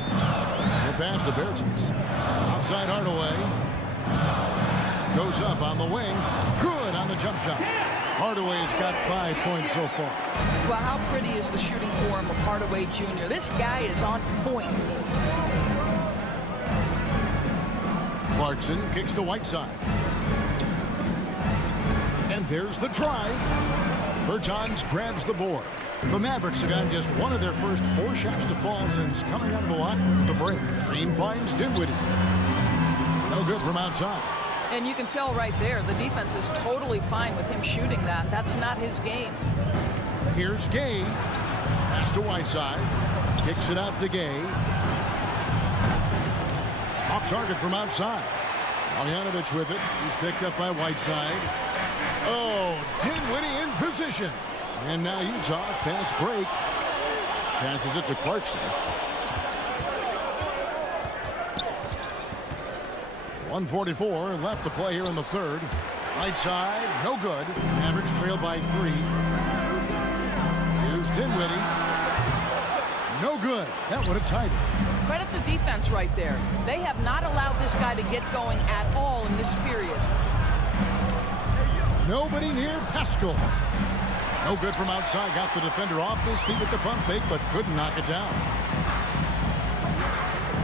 The pass to Bertans. Outside Hardaway. Goes up on the wing. Good on the jump shot. Hardaway's got 5 points so far. Well, how pretty is the shooting form of Hardaway Jr.? This guy is on point. Clarkson kicks to Whiteside. And there's the drive. Bertans grabs the board. The Mavericks have gotten just one of their first 4 shots to fall since coming out of the locker room at the break. Green finds Dinwiddie. No good from outside. And you can tell right there, the defense is totally fine with him shooting that. That's not his game. Here's Gay. Pass to Whiteside. Kicks it out to Gay. Off target from outside. Bogdanovich with it. He's picked up by Whiteside. Oh, Dinwiddie in position. And now Utah, fast break. Passes it to Clarkson. 1:44 left to play here in the third. Whiteside, no good. Mavericks trail by 3. Here's Dinwiddie. No good. That would have tied it. Credit the defense right there. They have not allowed this guy to get going at all in this period. Nobody near Pascal. No good from outside. Got the defender off his feet with the pump fake, but couldn't knock it down.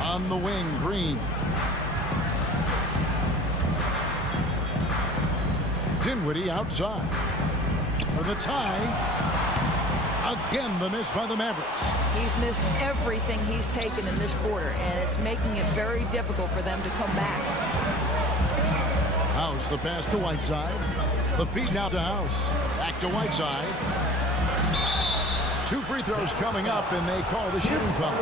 On the wing, Green. Dinwiddie outside. For the tie. Again, the miss by the Mavericks. He's missed everything he's taken in this quarter, and it's making it very difficult for them to come back. House, the pass to Whiteside. The feed now to House. Back to Whiteside. 2 free throws coming up, and they call the shooting foul.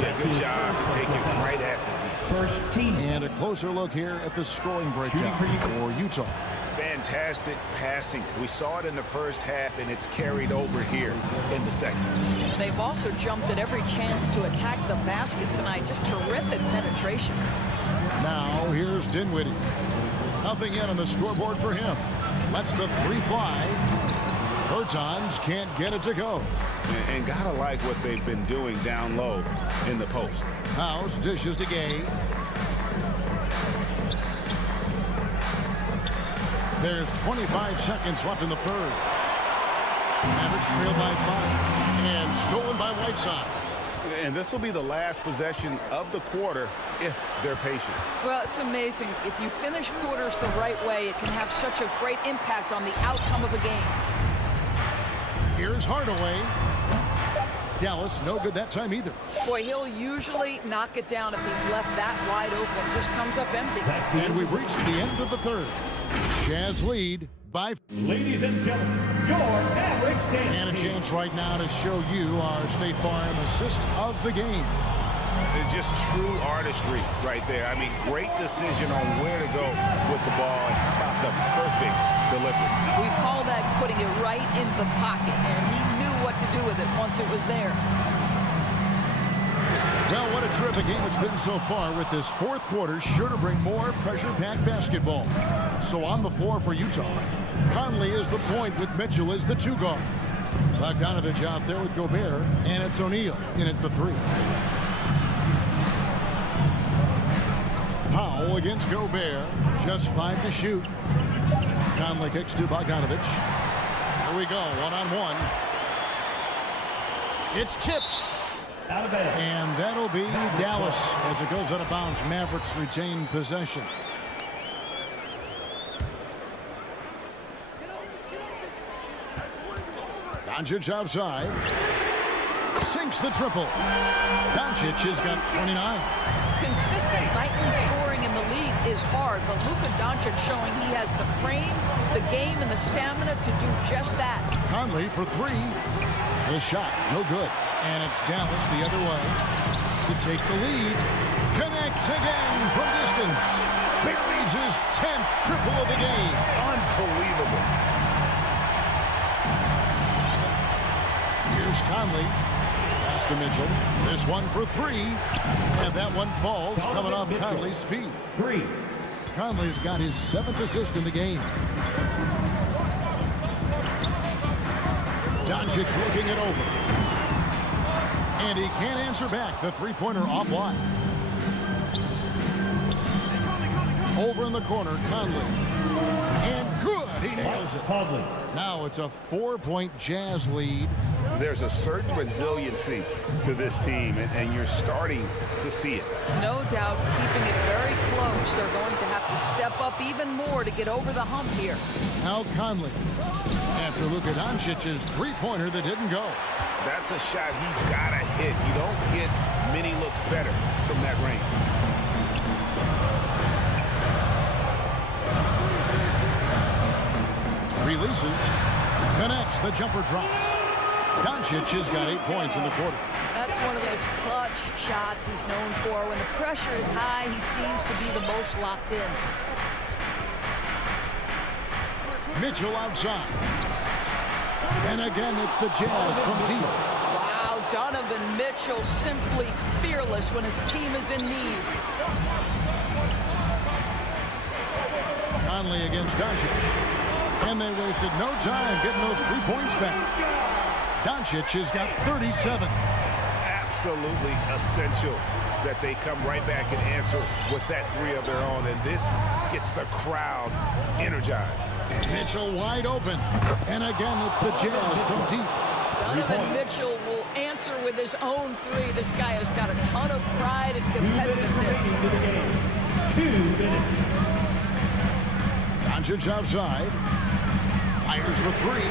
Yeah, good job to take it right at the defense. First team. And a closer look here at the scoring breakdown for Utah. Fantastic passing. We saw it in the first half, and it's carried over here in the second. They've also jumped at every chance to attack the basket tonight. Just terrific penetration. Now, here's Dinwiddie. Nothing yet on the scoreboard for him. Lets the 3 fly. Bertans can't get it to go. And gotta like what they've been doing down low in the post. House dishes to Gay. There's 25 seconds left in the third. Mavericks trail by 5. And stolen by Whiteside. And this will be the last possession of the quarter if they're patient. Well, it's amazing. If you finish quarters the right way, it can have such a great impact on the outcome of a game. Here's Hardaway. Dallas, no good that time either. Boy, he'll usually knock it down if he's left that wide open. Just comes up empty. And we've reached the end of the third. Jazz lead by... Ladies and gentlemen, your Mavericks dance And a team. chance right now to show you our State Farm assist of the game. It's just true artistry right there. I mean, great decision on where to go with the ball and how about the perfect delivery. We call that putting it right in the pocket, and he knew what to do with it once it was there. Well, what a terrific game it's been so far, with this fourth quarter sure to bring more pressure-packed basketball. So on the floor for Utah, Conley is the point with Mitchell as the 2 guard. Bogdanovich out there with Gobert, and it's O'Neal in at the 3. Powell against Gobert, just 5 to shoot. Conley kicks to Bogdanovich. Here we go, 1-on-1. It's tipped. Out of bounds. And that'll be Dallas as it goes out of bounds. Mavericks retain possession. Doncic outside. Sinks the triple. Doncic has got 29. Consistent nightly scoring in the league is hard, but Luka Doncic showing he has the frame, the game, and the stamina to do just that. Conley for 3. The shot, no good. And it's Dallas the other way to take the lead. Connects again from distance. Buries his 10th triple of the game. Unbelievable. Here's Conley. Pass to Mitchell. This one for 3. And that one falls coming off Conley's feet. 3. Conley's got his 7th assist in the game. Doncic looking it over. And he can't answer back. The 3-pointer offline. Over in the corner, Conley. And good. He nails it. Conley. Now it's a 4-point Jazz lead. There's a certain resiliency to this team, and you're starting to see it. No doubt, keeping it very close. They're going to have to step up even more to get over the hump here. Now Conley. After Luka Doncic's 3-pointer that didn't go. That's a shot he's got to hit. You don't get many looks better from that range. Releases. Connects. The jumper drops. Doncic has got 8 points in the quarter. That's one of those clutch shots he's known for. When the pressure is high, he seems to be the most locked in. Mitchell outside. And again, it's the Jazz from deep. Wow, Donovan Mitchell simply fearless when his team is in need. Conley against Doncic. And they wasted no time getting those 3 points back. Doncic has got 37. Absolutely essential that they come right back and answer with that three of their own. And this gets the crowd energized. Mitchell wide open. And again, it's the Jazz from deep. Donovan Mitchell will answer with his own three. This guy has got a ton of pride and competitiveness. 2 minutes. Doncic outside. Fires the three.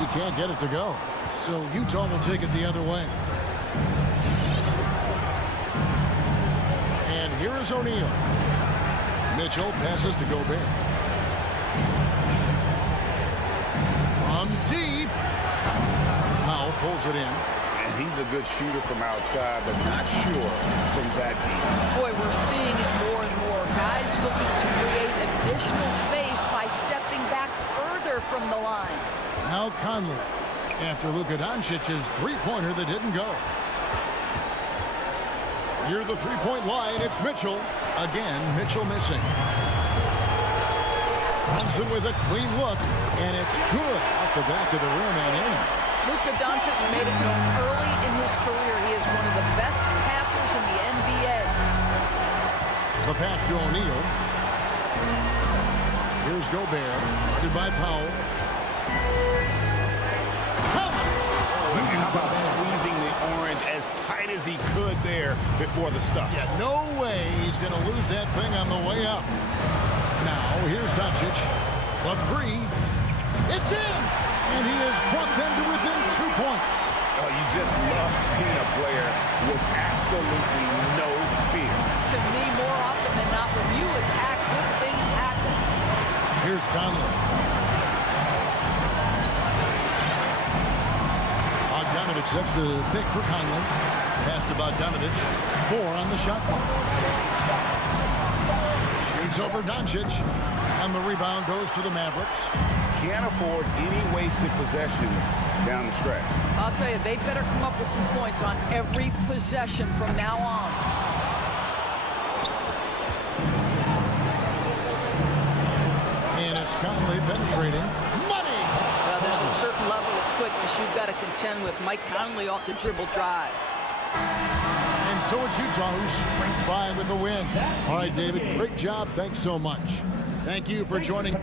You can't get it to go. So Utah will take it the other way. And here is O'Neal. Mitchell passes to Gobert. From deep. Powell pulls it in. And he's a good shooter from outside, but not sure from that deep. Boy, we're seeing it more and more. Guys looking to create additional space by stepping back further from the line. Now Conley. After Luka Doncic's three-pointer that didn't go. Near the three-point line, it's Mitchell. Again, Mitchell missing. Thompson with a clean look, and it's good off the back of the rim and in. Luka Doncic made it known early in his career he is one of the best passers in the NBA. The pass to O'Neal. Here's Gobert, guarded by Powell. How about squeezing the orange as tight as he could there before the stuff? Yeah, no way he's going to lose that thing on the way up. Now, here's Doncic. The three. It's in! And he has brought them to within 2 points. Oh, you just love seeing a player with absolutely no fear. To me, more often than not, when you attack, good things happen. Here's Conley. Bogdanovich sets the pick for Conley. Pass to Bogdanovich. 4 on the shot clock. Shoots over Doncic. And the rebound goes to the Mavericks. Can't afford any wasted possessions down the stretch. I'll tell you, they better come up with some points on every possession from now on. And it's Conley penetrating. Money! Well, there's a certain level of quickness you've got to contend with. Mike Conley off the dribble drive. And so it's Utah who sprint by with the win. All right, David, great job. Thanks so much. Thank you for joining.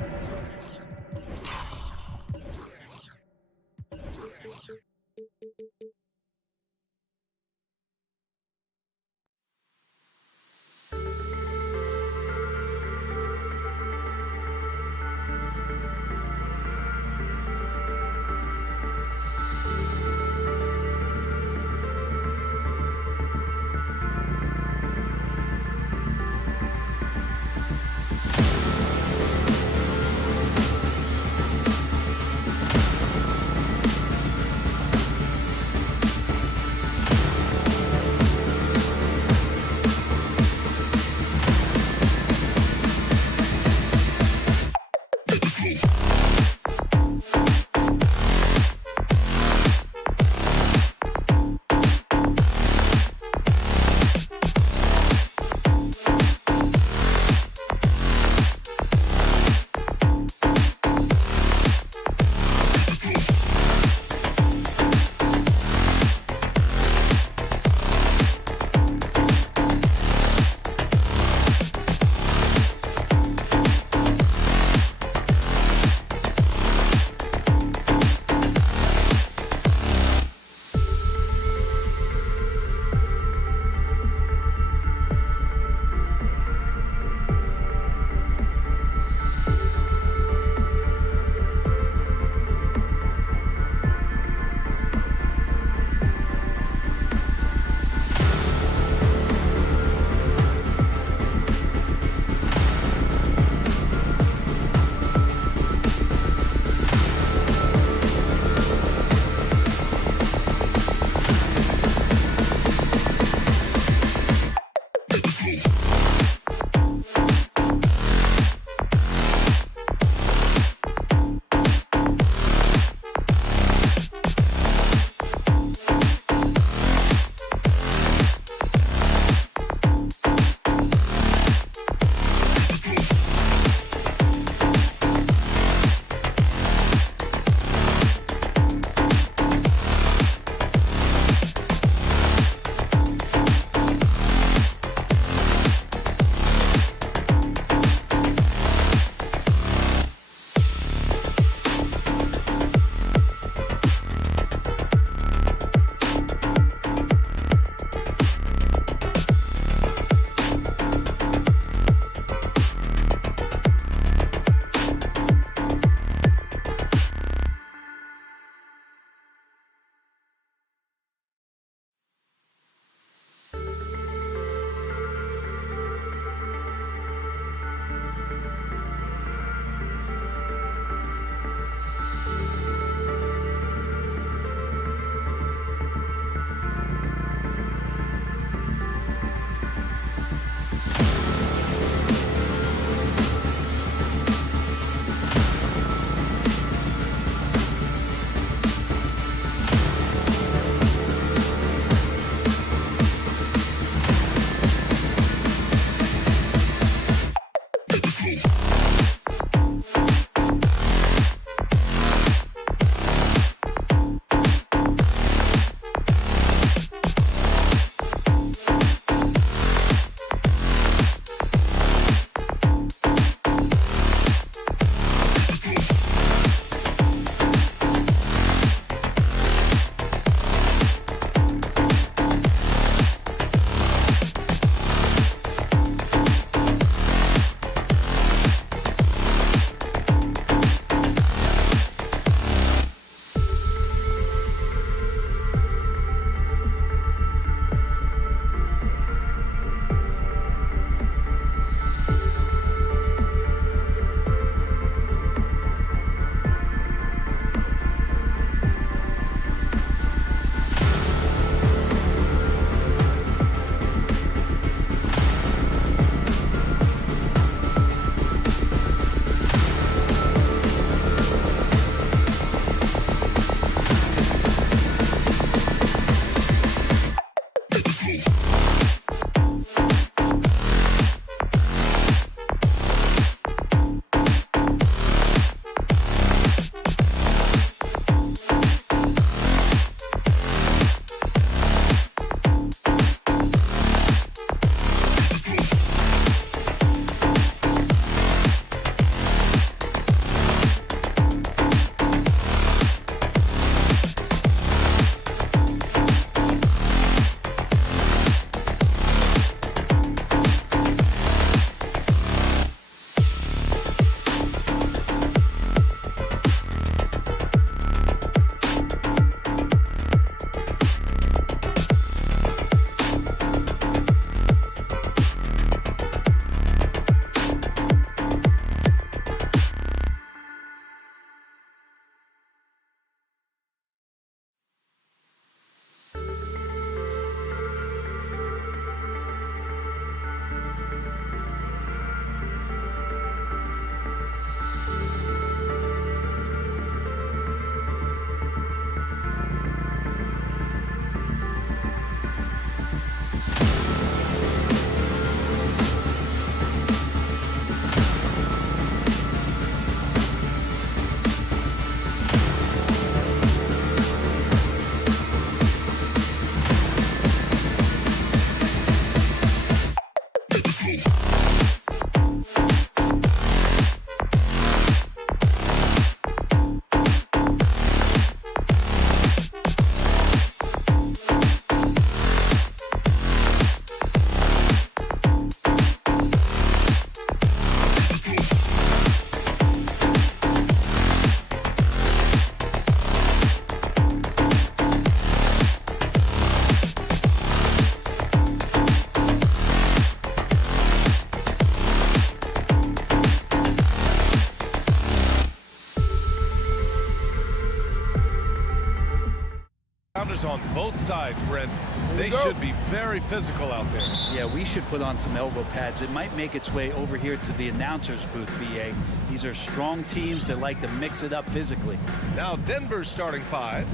sides, Brent. They should be very physical out there. Yeah, we should put on some elbow pads. It might make its way over here to the announcer's booth, BA. These are strong teams that like to mix it up physically. Now Denver's starting 5.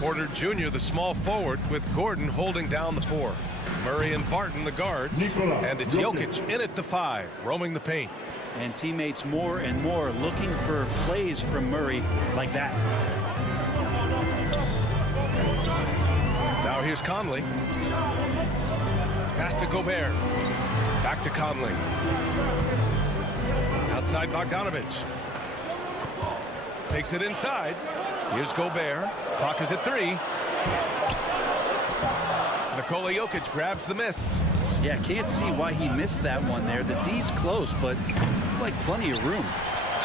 Porter Jr., the small forward, with Gordon holding down the 4. Murray and Barton, the guards. And it's Jokic in at the 5, roaming the paint. And teammates more and more looking for plays from Murray like that. Now here's Conley. Pass to Gobert. Back to Conley. Outside Bogdanovic. Takes it inside. Here's Gobert. Clock is at 3. Nikola Jokic grabs the miss. Yeah, can't see why he missed that one there. The D's close, but like plenty of room.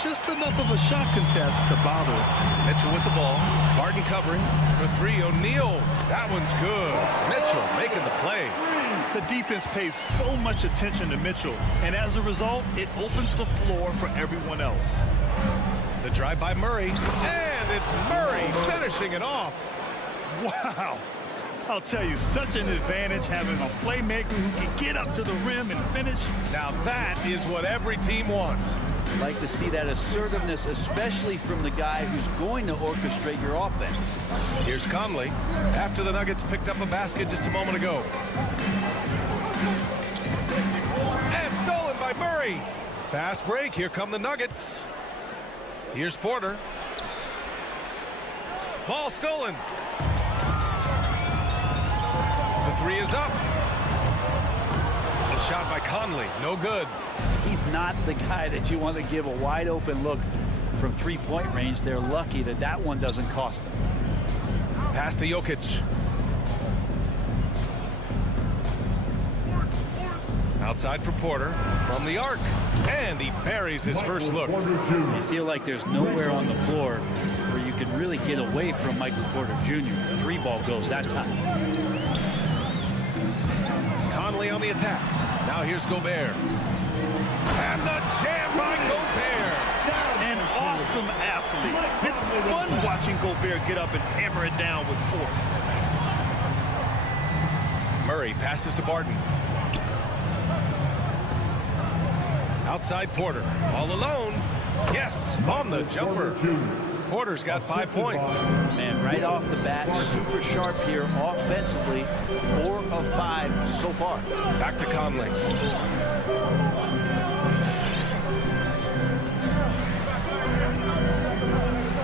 Just enough of a shot contest to bother him. Mitchell with the ball. Barton covering for 3. O'Neal. That one's good. Mitchell making the play. The defense pays so much attention to Mitchell, and as a result, it opens the floor for everyone else. The drive by Murray, and it's Murray finishing it off. Wow. I'll tell you, such an advantage having a playmaker who can get up to the rim and finish. Now that is what every team wants. Like to see that assertiveness, especially from the guy who's going to orchestrate your offense. Here's Conley after the Nuggets picked up a basket just a moment ago. And stolen by Murray. Fast break. Here come the Nuggets. Here's Porter. Ball stolen. The 3 is up. The shot by Conley. No good. He's not the guy that you want to give a wide open look from 3-point range. They're lucky that that one doesn't cost them. Pass to Jokic. Outside for Porter from the arc. And he buries his first look. You feel like there's nowhere on the floor where you can really get away from Michael Porter Jr. 3 ball goes that time. Conley on the attack. Now here's Gobert. And the jam by Gobert. An awesome athlete. It's fun watching Gobert get up and hammer it down with force. Murray passes to Barton. Outside Porter. All alone. Yes, on the jumper. Porter's got 5 points. Man, right off the bat, super sharp here offensively. 4 of 5 so far. Back to Conley.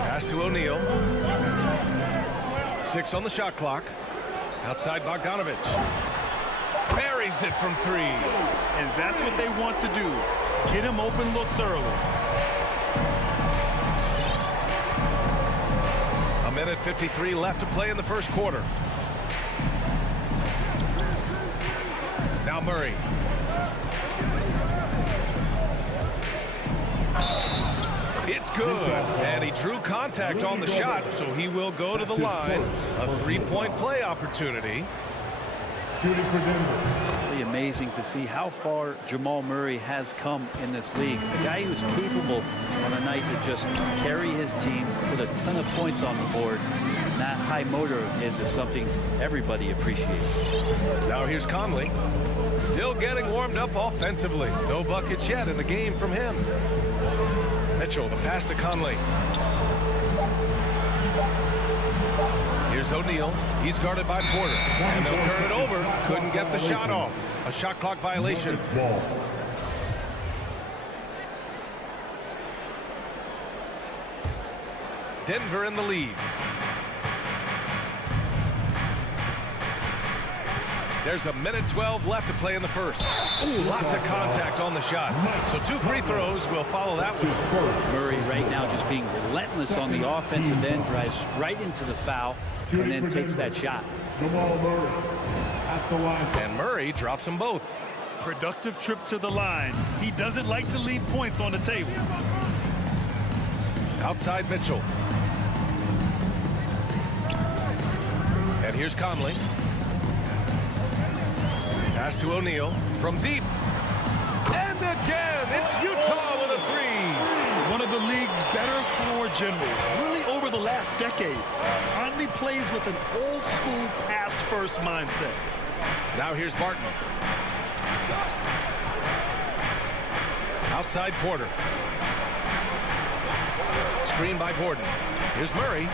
Pass to O'Neal. 6 on the shot clock. Outside Bogdanovic. Buries it from 3. And that's what they want to do. Get him open looks early. A minute 53 left to play in the first quarter. Now Murray. It's good. And he drew contact on the shot, so he will go to the line. A 3-point play opportunity. Really amazing to see how far Jamal Murray has come in this league. A guy who's capable on a night to just carry his team, put a ton of points on the board. And that high motor of his is something everybody appreciates. Now here's Conley. Still getting warmed up offensively. No buckets yet in the game from him. Mitchell, the pass to Conley. Here's O'Neal. He's guarded by Porter. And they'll turn it over. Couldn't get the shot off. A shot clock violation. Denver in the lead. There's a minute 12 left to play in the first. Ooh, lots of contact on the shot. So 2 free throws will follow that one. Murray right now just being relentless on the offensive end, drives right into the foul, and then takes that shot. And Murray drops them both. Productive trip to the line. He doesn't like to leave points on the table. Outside Mitchell. And here's Conley. Pass to O'Neal from deep. And again, it's Utah with a 3. One of the league's better floor generals, really over the last decade. Conley plays with an old-school pass-first mindset. Now here's Barton. Outside Porter. Screen by Gordon. Here's Murray.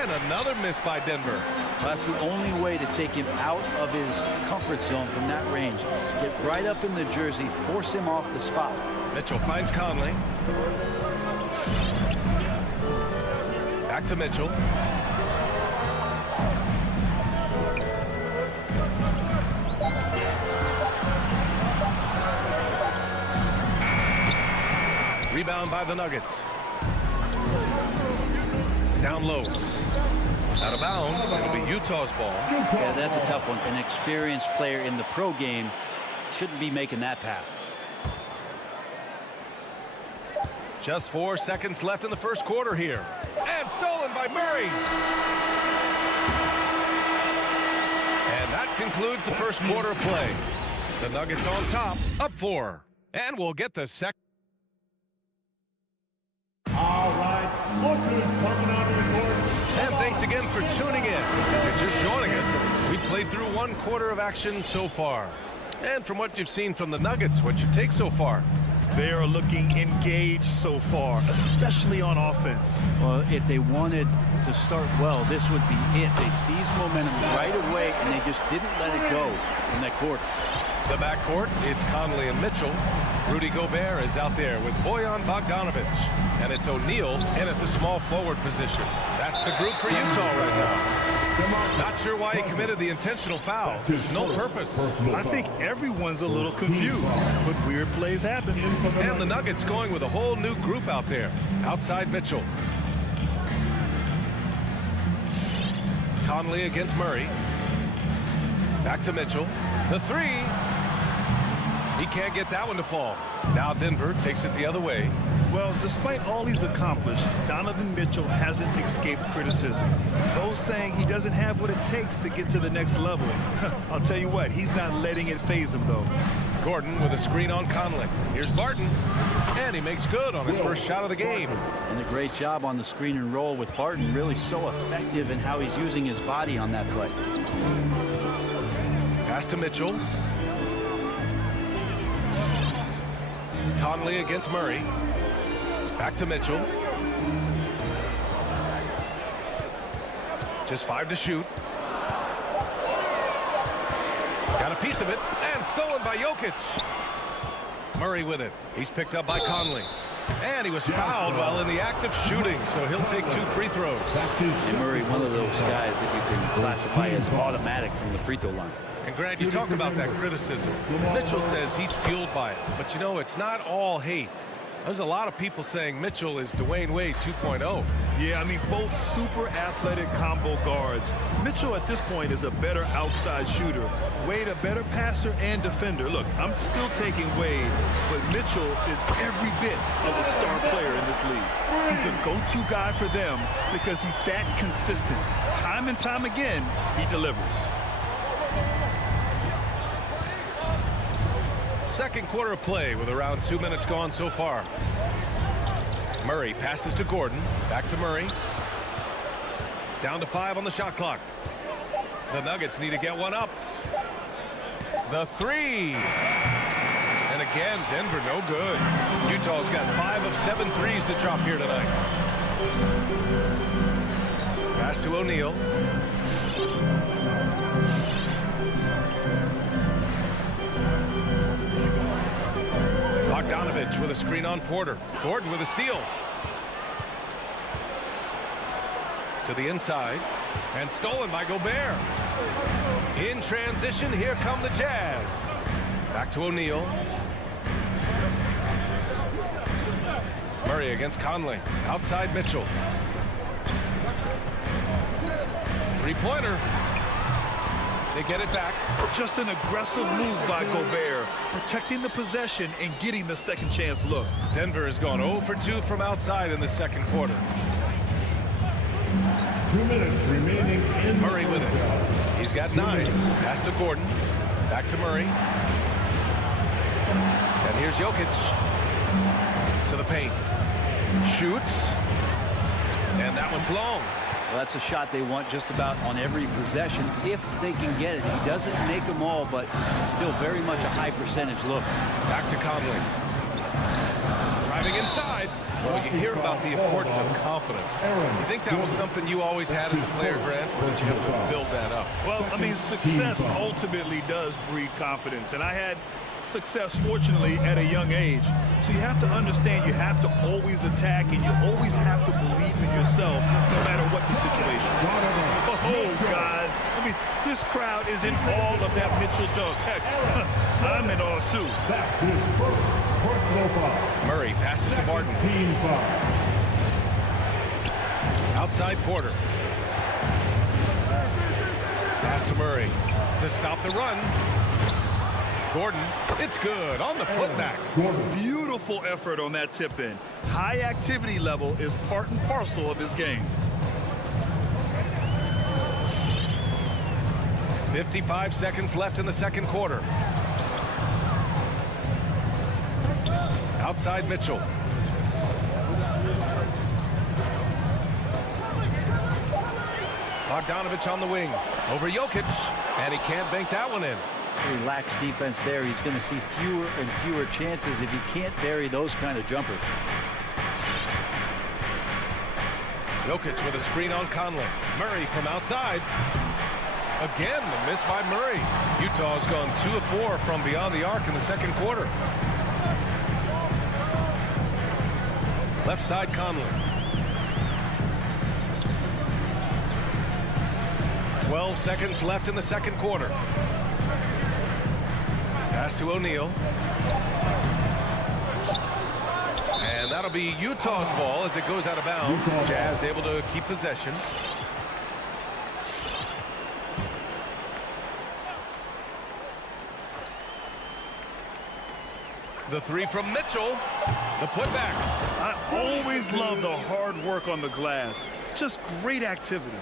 And another miss by Denver. That's the only way to take him out of his comfort zone from that range. Get right up in the jersey, force him off the spot. Mitchell finds Conley. Back to Mitchell. Rebound by the Nuggets. Down low. Out of bounds. It'll be Utah's ball. Yeah, that's a tough one. An experienced player in the pro game shouldn't be making that pass. Just 4 seconds left in the first quarter here. And stolen by Murray. And that concludes the first quarter of play. The Nuggets on top, up 4. And we'll get the second. All right, look who's coming out of the court. And thanks again for tuning in. If you're just joining us, we've played through 1 quarter of action so far. And from what you've seen from the Nuggets, what's your take so far? They are looking engaged so far, especially on offense. Well, if they wanted to start well, this would be it. They seized momentum right away, and they just didn't let it go in that quarter. The backcourt, it's Conley and Mitchell. Rudy Gobert is out there with Bojan Bogdanovic. And it's O'Neal in at the small forward position. That's the group for Utah right now. Not sure why he committed the intentional foul. No purpose. I think everyone's a little confused, but weird plays happen. And the Nuggets going with a whole new group out there. Outside Mitchell. Conley against Murray. Back to Mitchell. The 3. He can't get that one to fall. Now Denver takes it the other way. Well, despite all he's accomplished, Donovan Mitchell hasn't escaped criticism. Those saying he doesn't have what it takes to get to the next level. I'll tell you what, he's not letting it faze him, though. Gordon with a screen on Conley. Here's Barton. And he makes good on his first shot of the game. And a great job on the screen and roll with Barton. Really so effective in how he's using his body on that play. Pass to Mitchell. Conley against Murray. Back to Mitchell. Just 5 to shoot. Got a piece of it, and stolen by Jokic. Murray with it. He's picked up by Conley. And he was fouled while in the act of shooting, so he'll take 2 free throws. And Murray, one of those guys that you can classify as automatic from the free throw line. And Grant, you talk about that criticism. Mitchell says he's fueled by it. But, you know, it's not all hate. There's a lot of people saying Mitchell is Dwayne Wade 2.0. Yeah, I mean, both super athletic combo guards. Mitchell at this point is a better outside shooter. Wade a better passer and defender. Look, I'm still taking Wade, but Mitchell is every bit of a star player in this league. He's a go-to guy for them because he's that consistent. Time and time again, he delivers. Second quarter of play with around 2 minutes gone so far. Murray passes to Gordon. Back to Murray. Down to 5 on the shot clock. The Nuggets need to get one up. The 3. And again, Denver no good. Utah's got 5 of 7 threes to drop here tonight. Pass to O'Neal. Bogdanovic with a screen on Porter. Gordon with a steal. To the inside. And stolen by Gobert. In transition, here come the Jazz. Back to O'Neal. Murray against Conley. Outside Mitchell. Three-pointer. They get it back. Just an aggressive move by Gobert, protecting the possession and getting the second chance look. Denver has gone 0 for 2 from outside in the second quarter. 2 minutes remaining in Murray with it. He's got 9. Pass to Gordon. Back to Murray. And here's Jokic to the paint. Shoots. And that one's long. Well, that's a shot they want just about on every possession if they can get it. He doesn't make them all, but still very much a high percentage look. Back to Conley. Driving inside. Well, you hear about the importance of confidence. You think that was something you always had as a player, Grant, or did you have to build that up? Well, I mean, success ultimately does breed confidence, and I had success, fortunately, at a young age. So you have to understand you have to always attack, and you always have to believe in yourself no matter what the situation. Oh, guys. I mean, this crowd is in awe of that Mitchell dunk. Heck, I'm in awe, too. Murray passes to Barton. Outside Porter. Pass to Murray to stop the run. Gordon, it's good on the putback. Beautiful effort on that tip-in. High activity level is part and parcel of his game. 55 seconds left in the second quarter. Outside Mitchell. Bogdanovich on the wing. Over Jokic. And he can't bank that one in. Relaxed defense there. He's going to see fewer and fewer chances if he can't bury those kind of jumpers. Jokic with a screen on Conley. Murray from outside. Again, the miss by Murray. Utah's gone 2 of 4 from beyond the arc in the second quarter. Left side Conley. 12 seconds left in the second quarter. Pass to O'Neal. And that'll be Utah's ball as it goes out of bounds. Jazz able to keep possession. The three from Mitchell. The putback. I always love the hard work on the glass. Just great activity.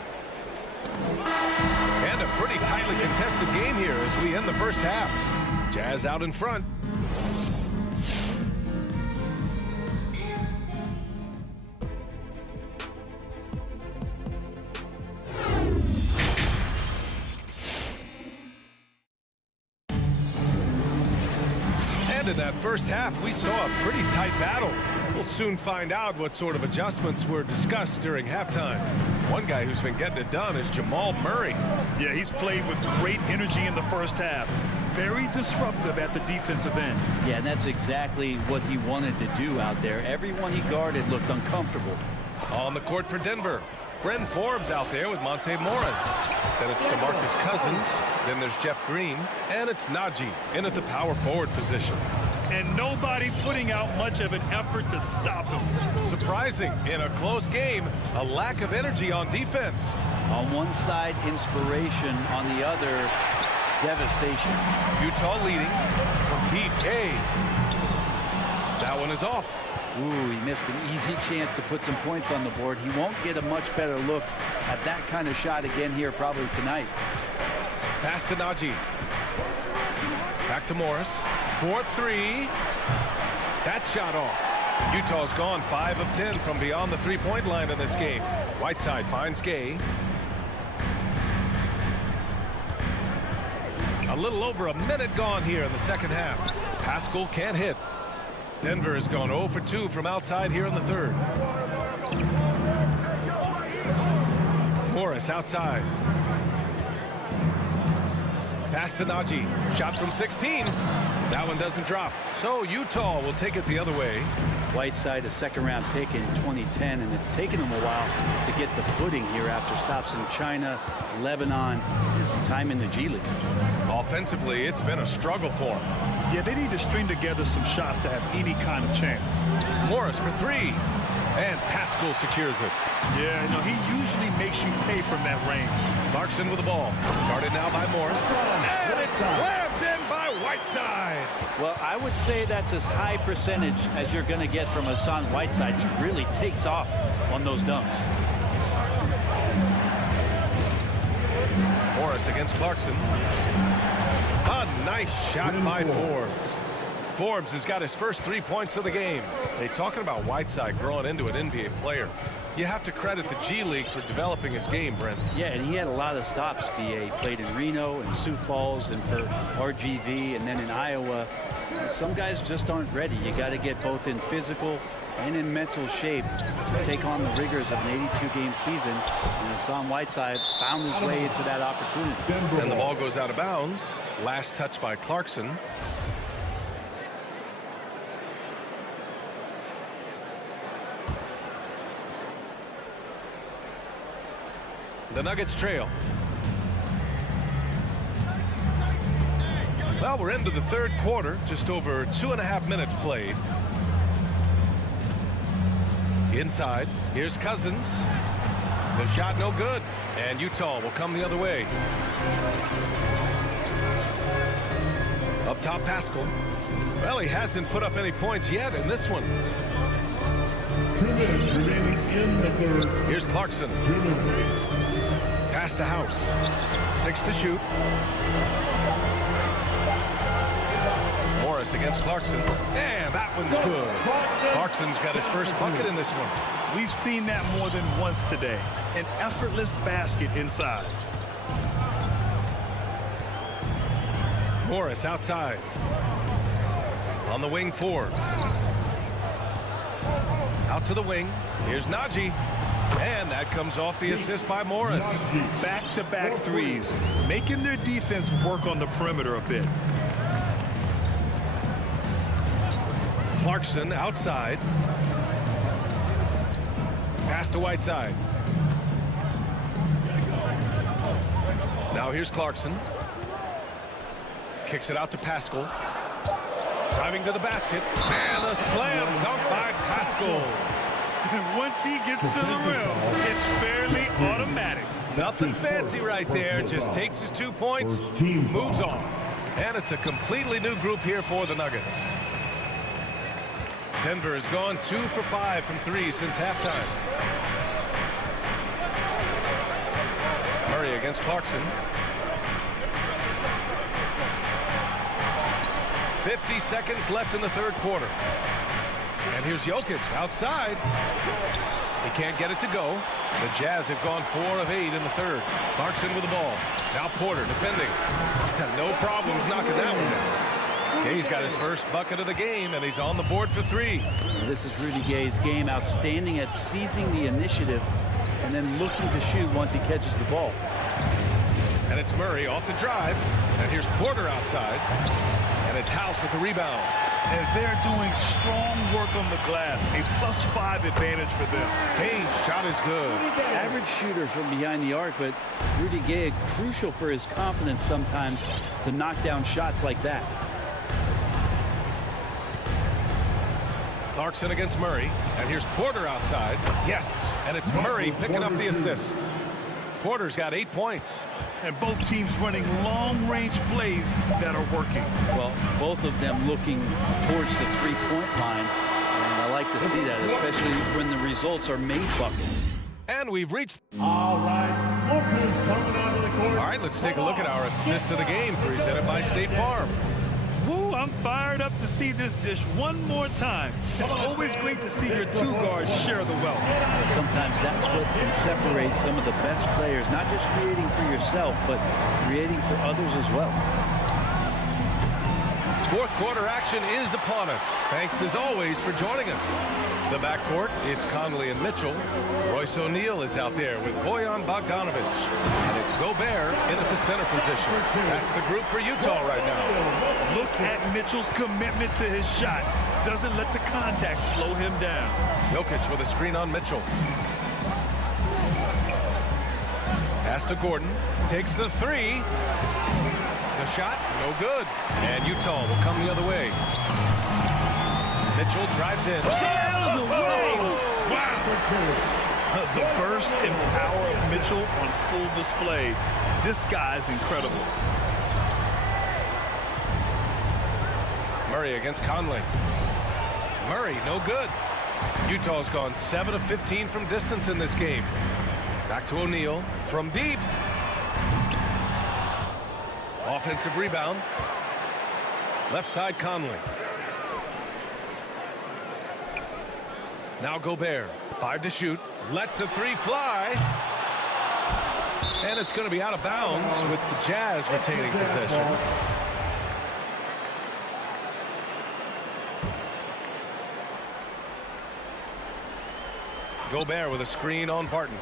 And a pretty tightly contested game here as we end the first half. Jazz out in front. And in that first half, we saw a pretty tight battle. We'll soon find out what sort of adjustments were discussed during halftime. One guy who's been getting it done is Jamal Murray. Yeah, he's played with great energy in the first half. Very disruptive at the defensive end. Yeah, and that's exactly what he wanted to do out there. Everyone he guarded looked uncomfortable. On the court for Denver, Bryn Forbes out there with Monte Morris. Then it's DeMarcus Cousins. Then there's Jeff Green. And it's Najee in at the power forward position. And nobody putting out much of an effort to stop him. Surprising, in a close game, a lack of energy on defense. On one side, inspiration. On the other, devastation. Utah leading from deep. That one is off. Ooh, he missed an easy chance to put some points on the board. He won't get a much better look at that kind of shot again here probably tonight. Pass to Najee. Back to Morris. 4-3. That shot off. Utah's gone 5 of 10 from beyond the three-point line in this game. Whiteside finds Gay. A little over a minute gone here in the second half. Pascal can't hit. Denver has gone 0 for 2 from outside here in the third. Morris outside. Pass to Najee. Shot from 16. That one doesn't drop. So Utah will take it the other way. Whiteside, a second-round pick in 2010, and it's taken him a while to get the footing here after stops in China, Lebanon, and some time in the G League. Offensively, it's been a struggle for him. Yeah, they need to string together some shots to have any kind of chance. Morris for 3. And Pascal secures it. Yeah, he usually makes you pay from that range. Clarkson with the ball. Guarded now by Morris. And it's slammed in by Whiteside. Well, I would say that's as high percentage as you're going to get from Hassan Whiteside. He really takes off on those dunks. Morris against Clarkson. A nice shot by Forbes. Forbes has got his first 3 points of the game. They talking about Whiteside growing into an NBA player. You have to credit the G League for developing his game, Brent. Yeah, and he had a lot of stops. He played in Reno and Sioux Falls and for RGV and then in Iowa. Some guys just aren't ready. You got to get both in physical and in mental shape to take on the rigors of an 82-game season. And Hassan Whiteside found his way into that opportunity. And the ball goes out of bounds. Last touch by Clarkson. The Nuggets trail. Well, we're into the third quarter. Just over 2.5 minutes played. Inside. Here's Cousins. The shot no good. And Utah will come the other way. Up top, Pascal. Well, he hasn't put up any points yet in this one. 2 minutes remaining in the third. Here's Clarkson. Pass to House. 6 to shoot. Morris against Clarkson. And that one's good. Clarkson's got his first bucket in this one. We've seen that more than once today. An effortless basket inside. Morris outside. On the wing, Forbes. Out to the wing. Here's Najee. And that comes off the assist by Morris. Back-to-back threes, making their defense work on the perimeter a bit. Clarkson outside. Pass to Whiteside. Now here's Clarkson. Kicks it out to Pascal. Driving to the basket. And a slam dunk by Pascal. Once he gets to the rim, it's fairly automatic. Nothing fancy right there. Just takes his 2 points, moves on. And it's a completely new group here for the Nuggets. Denver has gone 2 for 5 from 3 since halftime. Murray against Clarkson. 50 seconds left in the third quarter. And here's Jokic outside. He can't get it to go. The Jazz have gone 4 of 8 in the third. Clarkson with the ball. Now Porter defending. No problems knocking that one down. Gay's got his first bucket of the game, and he's on the board for 3. This is Rudy Gay's game. Outstanding at seizing the initiative and then looking to shoot once he catches the ball. And it's Murray off the drive. And here's Porter outside. And it's House with the rebound. And they're doing strong work on the glass. A +5 advantage for them. Gay's shot is good. Average shooter from behind the arc, but Rudy Gay crucial for his confidence sometimes to knock down shots like that. Clarkson against Murray. And here's Porter outside. Yes. And it's Murray picking up the assist. Porter's got 8 points. And both teams running long-range plays that are working. Well, both of them looking towards the three-point line. And I like to see that, especially when the results are made buckets. And we've reached... All right, Lopez coming onto the court. All right, let's take a look at our assist of the game presented by State Farm. Woo, I'm fired up to see this dish one more time. It's always great to see your 2 guards share the wealth. Well, sometimes that's what can separate some of the best players, not just creating for yourself, but creating for others as well. Fourth quarter action is upon us. Thanks as always for joining us. The backcourt, it's Conley and Mitchell. Royce O'Neal is out there with Bojan Bogdanovic. And it's Gobert in at the center position. That's the group for Utah right now. Look at Mitchell's commitment to his shot. Doesn't let the contact slow him down. Jokic with a screen on Mitchell. Pass to Gordon. Takes the 3. The shot, no good. And Utah will come the other way. Mitchell drives in. Stay out of the way! Wow! The burst and power of Mitchell on full display. This guy's incredible. Murray against Conley. Murray, no good. Utah's gone 7 of 15 from distance in this game. Back to O'Neal from deep. Offensive rebound. Left side, Conley. Now Gobert, 5 to shoot, lets the 3 fly. And it's going to be out of bounds with the Jazz retaining possession. Gobert with a screen on Barton.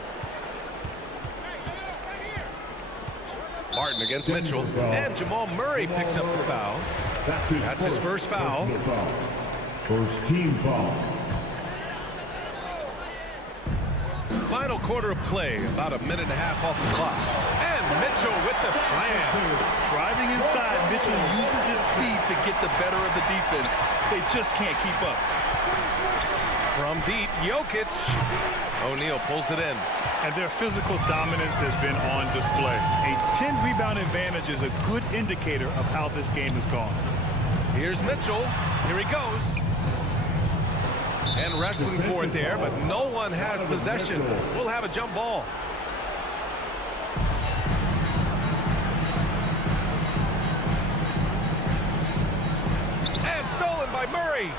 Barton against Mitchell. And Jamal Murray picks up the foul. That's his first foul. First team foul. Final quarter of play, about a minute and a half off the clock. And Mitchell with the slam. Driving inside, Mitchell uses his speed to get the better of the defense. They just can't keep up. From deep, Jokic. O'Neal pulls it in. And their physical dominance has been on display. A 10-rebound advantage is a good indicator of how this game has gone. Here's Mitchell. Here he goes. And wrestling for it there, but no one has possession. We'll have a jump ball. And stolen by Murray.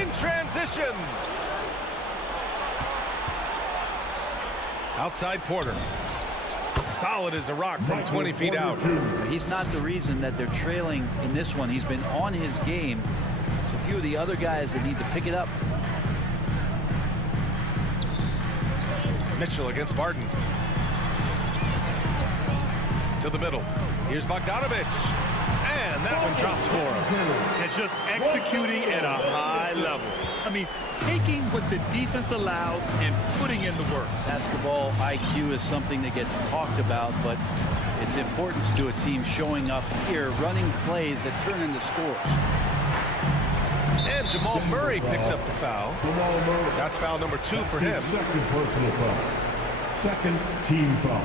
In transition. Outside Porter. Solid as a rock from 20 feet out. He's not the reason that they're trailing in this one. He's been on his game. It's a few of the other guys that need to pick it up. Mitchell against Barton. To the middle. Here's Bogdanovich. And that one drops for him. And just executing at a high level. I mean, taking what the defense allows and putting in the work. Basketball IQ is something that gets talked about, but its importance to a team showing up here, running plays that turn into scores. And Jamal Murray picks up the foul. That's foul number 2 for him. Second personal foul. Second team foul.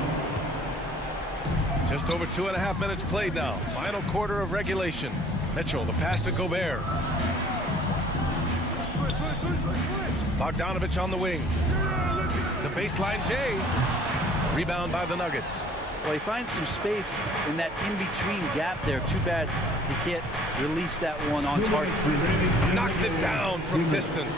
Just over 2.5 minutes played now. Final quarter of regulation. Mitchell, the pass to Gobert. Bogdanovich on the wing. The baseline J. Rebound by the Nuggets. Well, he finds some space in that in-between gap there. Too bad he can't release that one on target. Knocks it down from distance.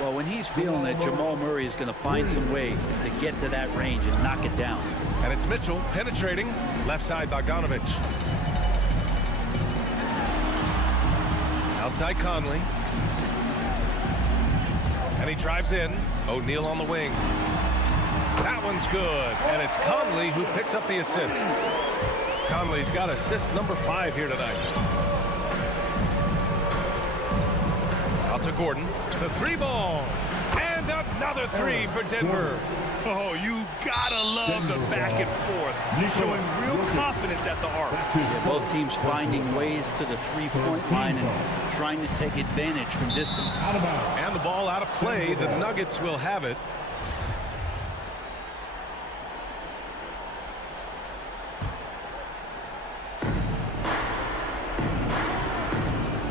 Well, when he's feeling it, Jamal Murray is going to find some way to get to that range and knock it down. And it's Mitchell penetrating. Left side Bogdanovich. Outside Conley. And he drives in. O'Neal on the wing. That one's good. And it's Conley who picks up the assist. Conley's got assist number 5 here tonight. Out to Gordon. The 3-ball. And another 3 for Denver. Oh, you gotta love the back and forth. Showing real confidence at the arc. Yeah, both teams finding ways to the three-point line and trying to take advantage from distance. And the ball out of play. The Nuggets will have it.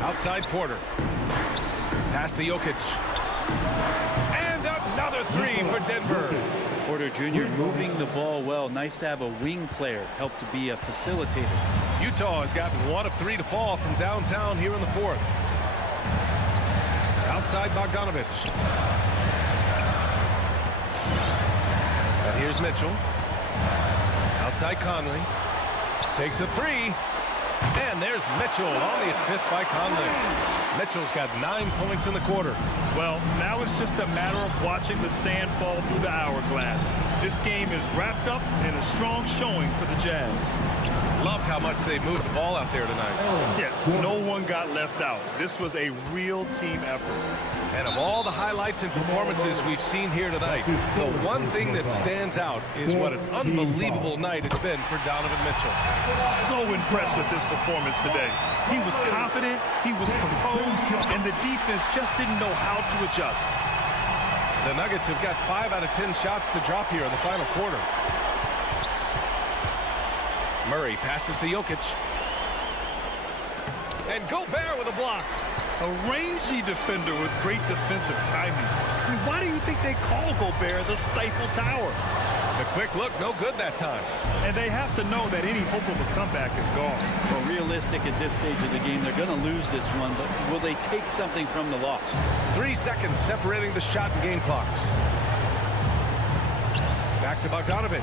Outside Porter. Pass to Jokic. And another 3 for Denver. Porter Jr. moving the ball well. Nice to have a wing player help to be a facilitator. Utah has gotten 1 of 3 to fall from downtown here in the 4th. Outside Bogdanovich. And here's Mitchell. Outside Conley. Takes a 3. And there's Mitchell on the assist by Conley. Mitchell's got 9 points in the quarter. Well, now it's just a matter of watching the sand fall through the hourglass. This game is wrapped up in a strong showing for the Jazz. Loved how much they moved the ball out there tonight. Yeah, no one got left out. This was a real team effort. And of all the highlights and performances we've seen here tonight, the one thing that stands out is what an unbelievable night it's been for Donovan Mitchell. So impressed with this performance today. He was confident, he was composed, and the defense just didn't know how to adjust. The Nuggets have got 5 out of 10 shots to drop here in the final quarter. Murray passes to Jokic. And Gobert with a block. A rangy defender with great defensive timing. I mean, why do you think they call Gobert the Stifle Tower? The quick look, no good that time. And they have to know that any hope of a comeback is gone. Well, realistic at this stage of the game, they're going to lose this one, but will they take something from the loss? 3 seconds separating the shot and game clocks. Back to Bogdanovich.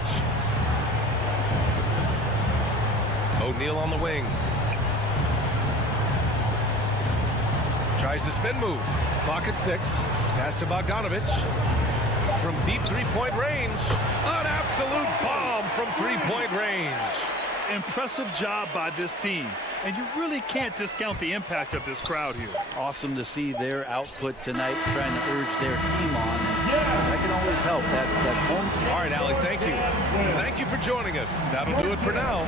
O'Neal on the wing. Tries the spin move. Clock at 6. Pass to Bogdanovich. From deep three-point range. An absolute bomb from three-point range. Impressive job by this team. And you really can't discount the impact of this crowd here. Awesome to see their output tonight, trying to urge their team on. That can always help. That home. All right, Allie, thank you. Thank you for joining us. That'll do it for now.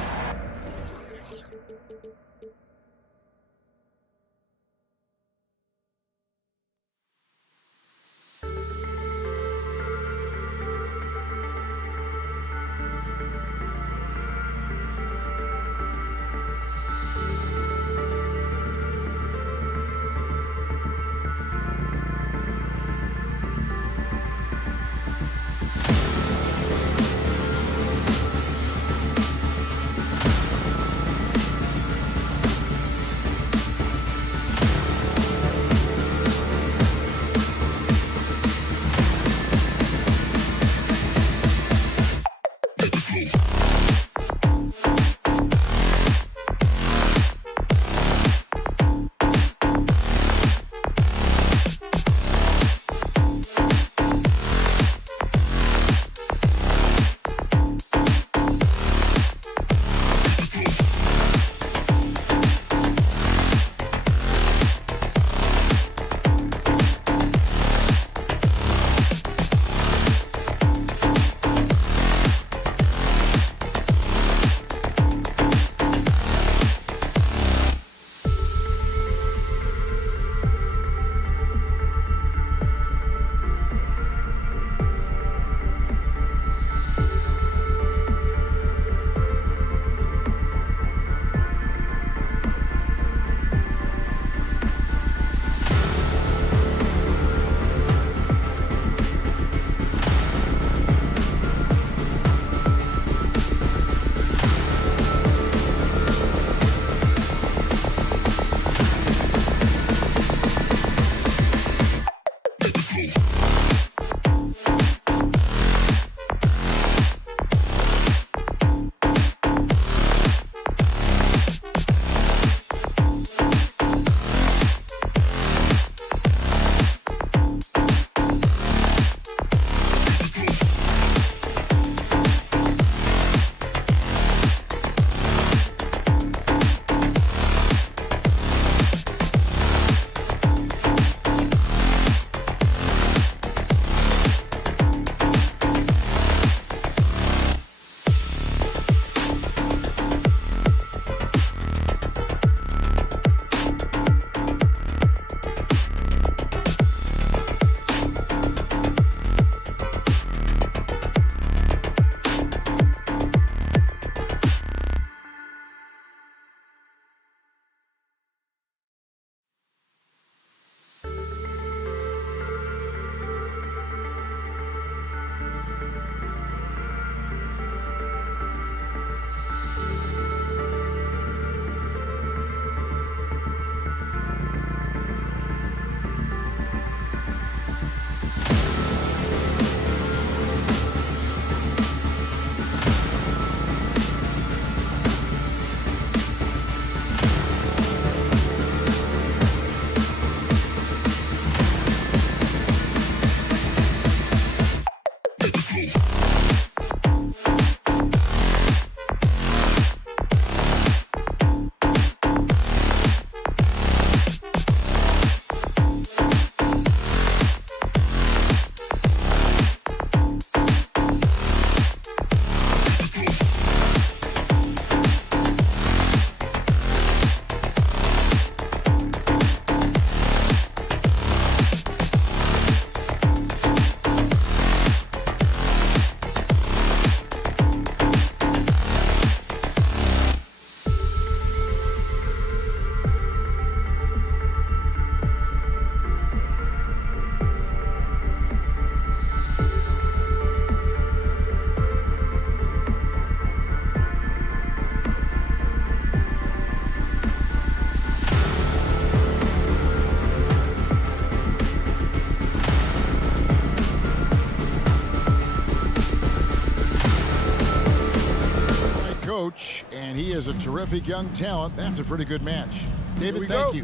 terrific young talent. That's a pretty good match. David, thank you.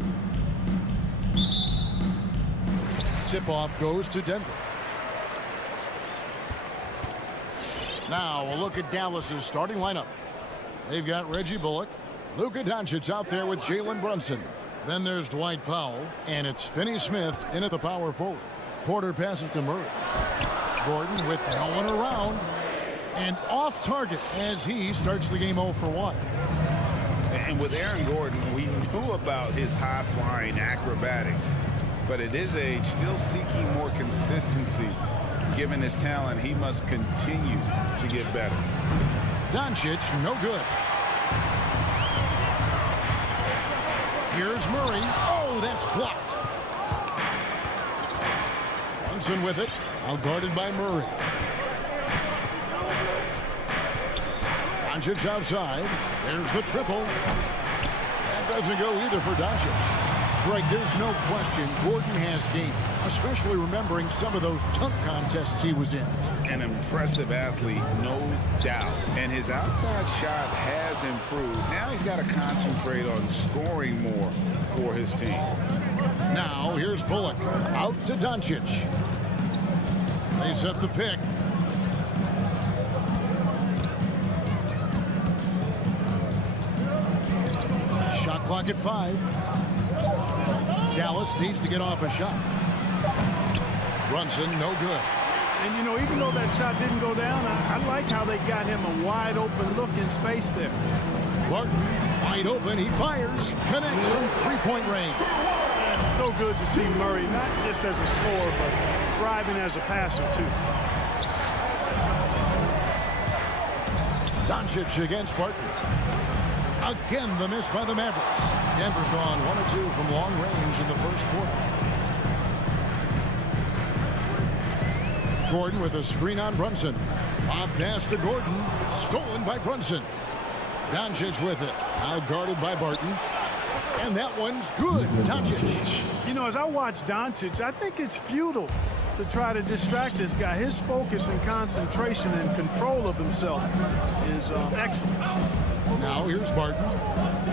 Tip-off goes to Denver. Now we'll look at Dallas's starting lineup. They've got Reggie Bullock, Luka Doncic out there with Jalen Brunson. Then there's Dwight Powell, and it's Finney Smith in at the power forward. Porter passes to Murray. Gordon with no one around, and off target as he starts the game 0 for 1. And with Aaron Gordon, we knew about his high-flying acrobatics, but at his age, still seeking more consistency. Given his talent, he must continue to get better. Doncic, no good. Here's Murray. Oh, that's blocked. Brunson with it. Now guarded by Murray. Doncic outside. There's the triple. That doesn't go either for Doncic. Greg, there's no question Gordon has game, especially remembering some of those dunk contests he was in. An impressive athlete, no doubt. And his outside shot has improved. Now he's got to concentrate on scoring more for his team. Now here's Bullock. Out to Doncic. They set the pick. Shot clock at 5. Dallas needs to get off a shot. Brunson, no good. And, you know, even though that shot didn't go down, I like how they got him a wide open look in space there. Barton, wide open. He fires. Connects from three-point range. So good to see Murray, not just as a scorer, but thriving as a passer, too. Doncic against Barton. Again, the miss by the Mavericks. Denver's gone 1 of 2 from long range in the first quarter. Gordon with a screen on Brunson. Off pass to Gordon. Stolen by Brunson. Doncic with it. Now guarded by Barton. And that one's good. Doncic. You know, as I watch Doncic, I think it's futile to try to distract this guy. His focus and concentration and control of himself is excellent. Now here's Barton.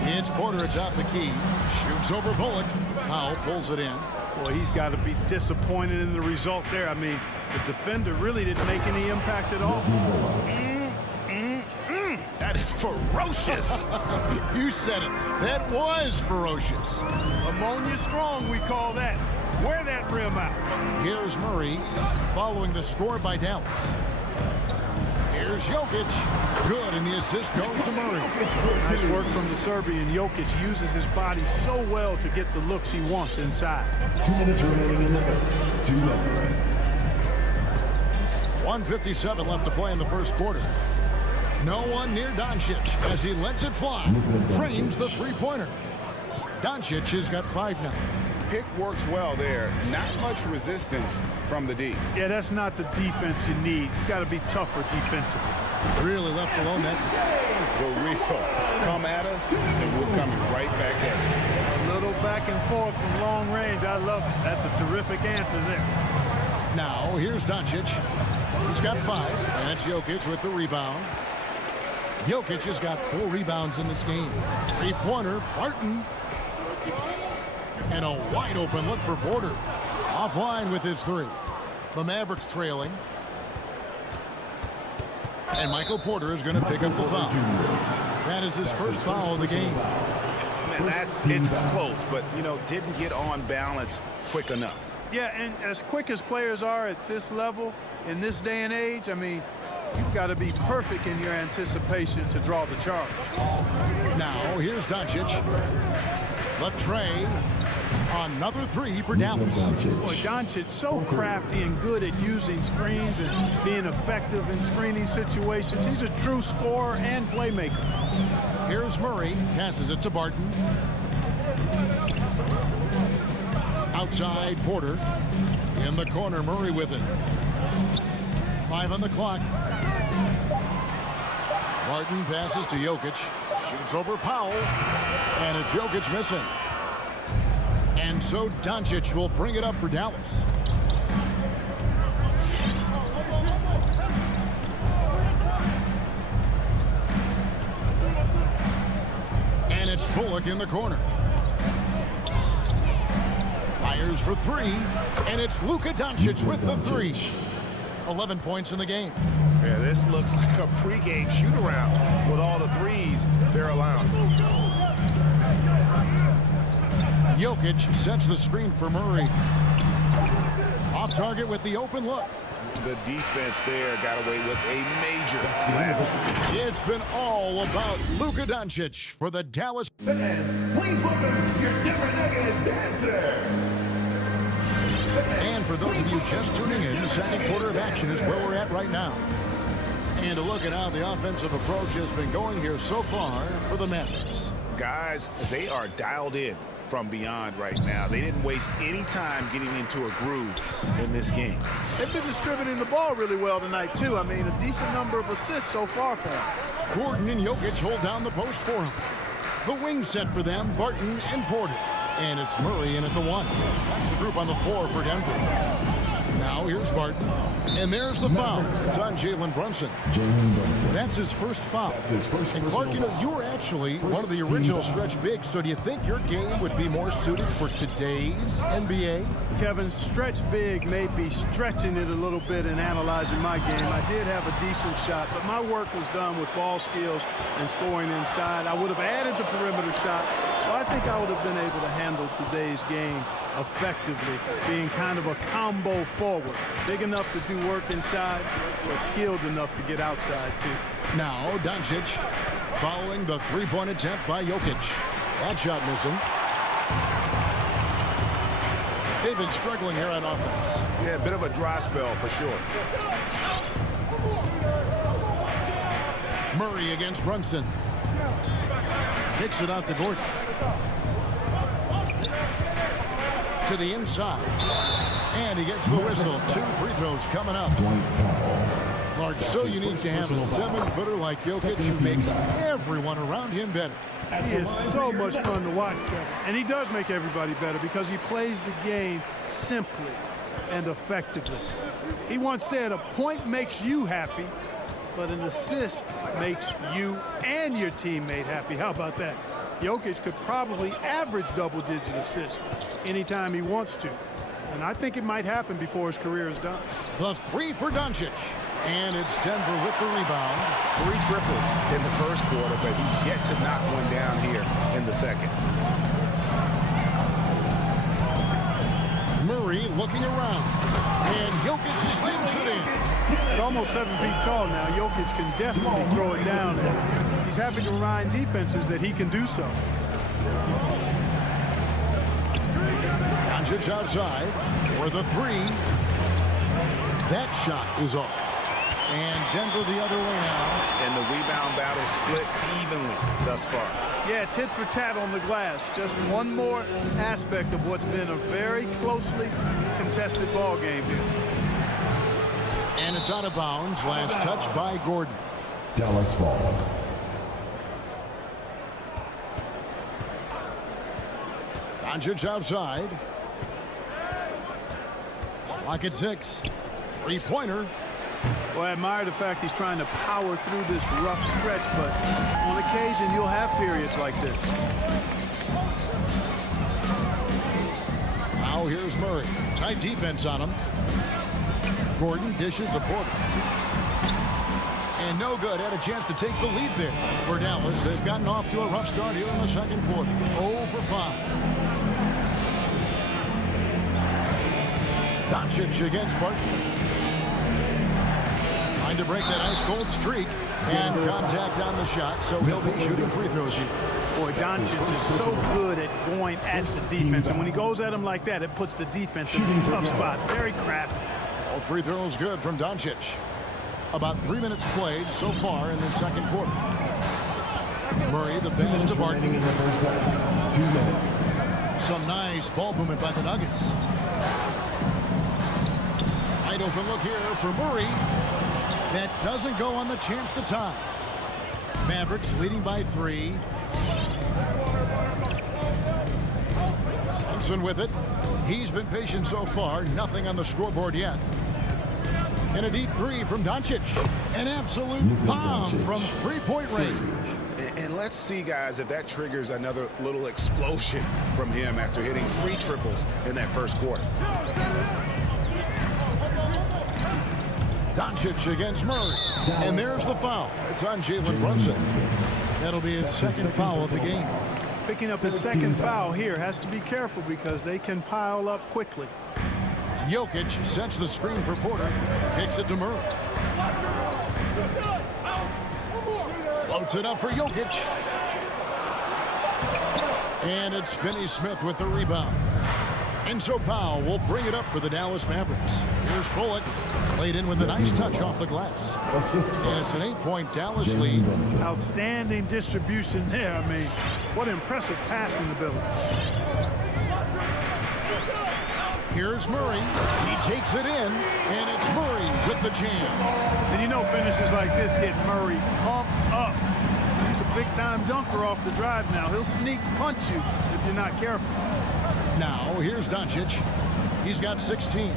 It's Porter atop the key. Shoots over Bullock. Powell pulls it in. Boy, he's got to be disappointed in the result there. I mean, the defender really didn't make any impact at all. That is ferocious. You said it. That was ferocious. Ammonia strong, we call that. Wear that rim out. Here's Murray following the score by Dallas. Here's Jokic. Good, and the assist goes to Murray. Nice work from the Serbian. Jokic uses his body so well to get the looks he wants inside. 2 minutes remaining in the first. 2 minutes. 1:57 left to play in the first quarter. No one near Doncic as he lets it fly. Trains the three-pointer. Doncic has got 5 now. Pick works well there. Not much resistance from the D. Yeah, that's not the defense you need. You got to be tougher defensively. Really left alone that time. We're real. Come at us, and we're coming right back at you. A little back and forth from long range. I love it. That's a terrific answer there. Now, here's Doncic. He's got 5, and that's Jokic with the rebound. Jokic has got 4 rebounds in this game. Three-pointer, Barton. And a wide open look for Porter. Offline with his 3. The Mavericks trailing. And Michael Porter is going to pick up the foul. That is his first foul of the game. Man, it's close, but, you know, didn't get on balance quick enough. Yeah, and as quick as players are at this level, in this day and age, I mean, you've got to be perfect in your anticipation to draw the charge. Now, here's Doncic. The tray. Another 3 for Dallas. Boy, Doncic so crafty and good at using screens and being effective in screening situations. He's a true scorer and playmaker. Here's Murray. Passes it to Barton. Outside, Porter. In the corner, Murray with it. 5 on the clock. Barton passes to Jokic. Shoots over Powell. And it's Jokic missing. And so Doncic will bring it up for Dallas. it's Bullock in the corner. Fires for three, and it's Luka Doncic with the three. 11 points in the game. Yeah, this looks like a pregame shoot-around with all the threes they're allowing. Jokic sets the screen for Murray. Off target with the open look. The defense there got away with a major lapse. It's been all about Luka Doncic for the Dallas. Fans, please welcome your Denver Nuggets dancer. And for those of you just tuning in, the second quarter of action is where we're at right now. And a look at how the offensive approach has been going here so far for the Mavericks. Guys, they are dialed in from beyond right now. They didn't waste any time getting into a groove in this game. They've been distributing the ball really well tonight, too. I mean, a decent number of assists so far for them. Gordon and Jokic hold down the post for him. The wing set for them, Barton and Porter. And it's Murray in at the one. That's the group on the floor for Denver. Now here's Barton. And there's the foul. It's on Jalen Brunson. That's his first foul. And Clark, you know, you were actually one of the original stretch bigs. So do you think your game would be more suited for today's NBA? Kevin, stretch big may be stretching it a little bit in analyzing my game. I did have a decent shot, but my work was done with ball skills and scoring inside. I would have added the perimeter shot, so I think I would have been able to handle today's game effectively, being kind of a combo forward. Big enough to do work inside, but skilled enough to get outside, too. Now, Doncic following the three-point attempt by Jokic. That shot missing. They've been struggling here on offense. Yeah, a bit of a dry spell for sure. Murray against Brunson. Kicks it out to Gordon. To the inside. And he gets the whistle. 2 free throws coming up. Clark, so unique to have a 7-footer like Jokic who makes everyone around him better. He is so much fun to watch, Kevin. And he does make everybody better because he plays the game simply and effectively. He once said, a point makes you happy, but an assist makes you and your teammate happy. How about that? Jokic could probably average double-digit assists anytime he wants to. And I think it might happen before his career is done. The three for Doncic. And it's Denver with the rebound. 3 triples in the first quarter, but he's yet to knock one down here in the second. Murray looking around. And Jokic slams it in. At almost 7 feet tall now, Jokic can definitely throw it down. He's having to remind defenses that he can do so. Doncic outside for the three. That shot is off. And Denver the other way now. And the rebound battle split evenly thus far. Yeah, tit for tat on the glass. Just one more aspect of what's been a very closely contested ball game here. And it's out of bounds. Last touch by Gordon. Dallas ball. Doncic outside. Clock at 6. Three-pointer. Well, I admire the fact he's trying to power through this rough stretch, but on occasion you'll have periods like this. Now here's Murray. Tight defense on him. Gordon dishes to Porter. And no good. Had a chance to take the lead there for Dallas. They've gotten off to a rough start here in the second quarter. 0 for 5. Doncic against Barton. Trying to break that ice-cold streak. And contact on the shot, so he'll be shooting free throws here. Boy, Doncic is so good at going at the defense. And when he goes at him like that, it puts the defense in a tough spot. Very crafty. All free throws good from Doncic. About 3 minutes played so far in the second quarter. Murray, the pass to Barton. 2 minutes. Some nice ball movement by the Nuggets. Wide open look here for Murray. That doesn't go on the chance to tie. Mavericks leading by 3. Brunson with it. He's been patient so far. Nothing on the scoreboard yet. And a deep 3 from Doncic. An absolute bomb from 3-point range. And let's see, guys, if that triggers another little explosion from him after hitting 3 triples in that first quarter. Doncic against Murray. And there's the foul. It's on Jalen Brunson. That'll be his second foul of the game. Picking up his second foul here. Has to be careful because they can pile up quickly. Jokic sets the screen for Porter. Kicks it to Murray. Floats it up for Jokic. And it's Finney-Smith with the rebound. And so Powell will bring it up for the Dallas Mavericks. Here's Bullock. Played in with a nice touch off the glass. And it's an 8-point Dallas lead. Outstanding distribution there. I mean, what impressive passing ability. Here's Murray. He takes it in, and it's Murray with the jam. And you know finishes like this get Murray pumped up. He's a big-time dunker off the drive now. He'll sneak punch you if you're not careful. Now, here's Doncic. He's got 16.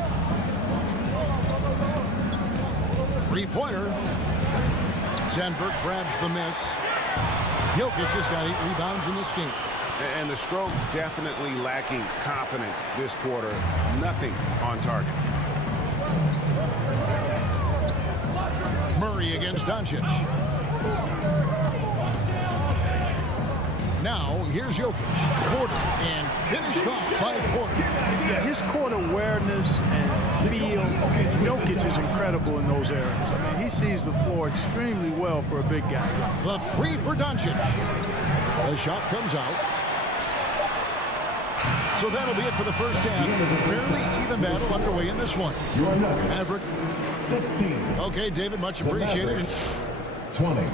Three-pointer. Denver grabs the miss. Jokic has got 8 rebounds in this game. And the stroke definitely lacking confidence this quarter. Nothing on target. Murray against Doncic. Now, here's Jokic. Porter, and finished off by Porter. Yeah, his court awareness and feel. Jokic is incredible in those areas. I mean, he sees the floor extremely well for a big guy. The 3 for Doncic. The shot comes out. So that'll be it for the first half. Fairly even battle underway in this one. Maverick. 16. Okay, David, much appreciated. 20.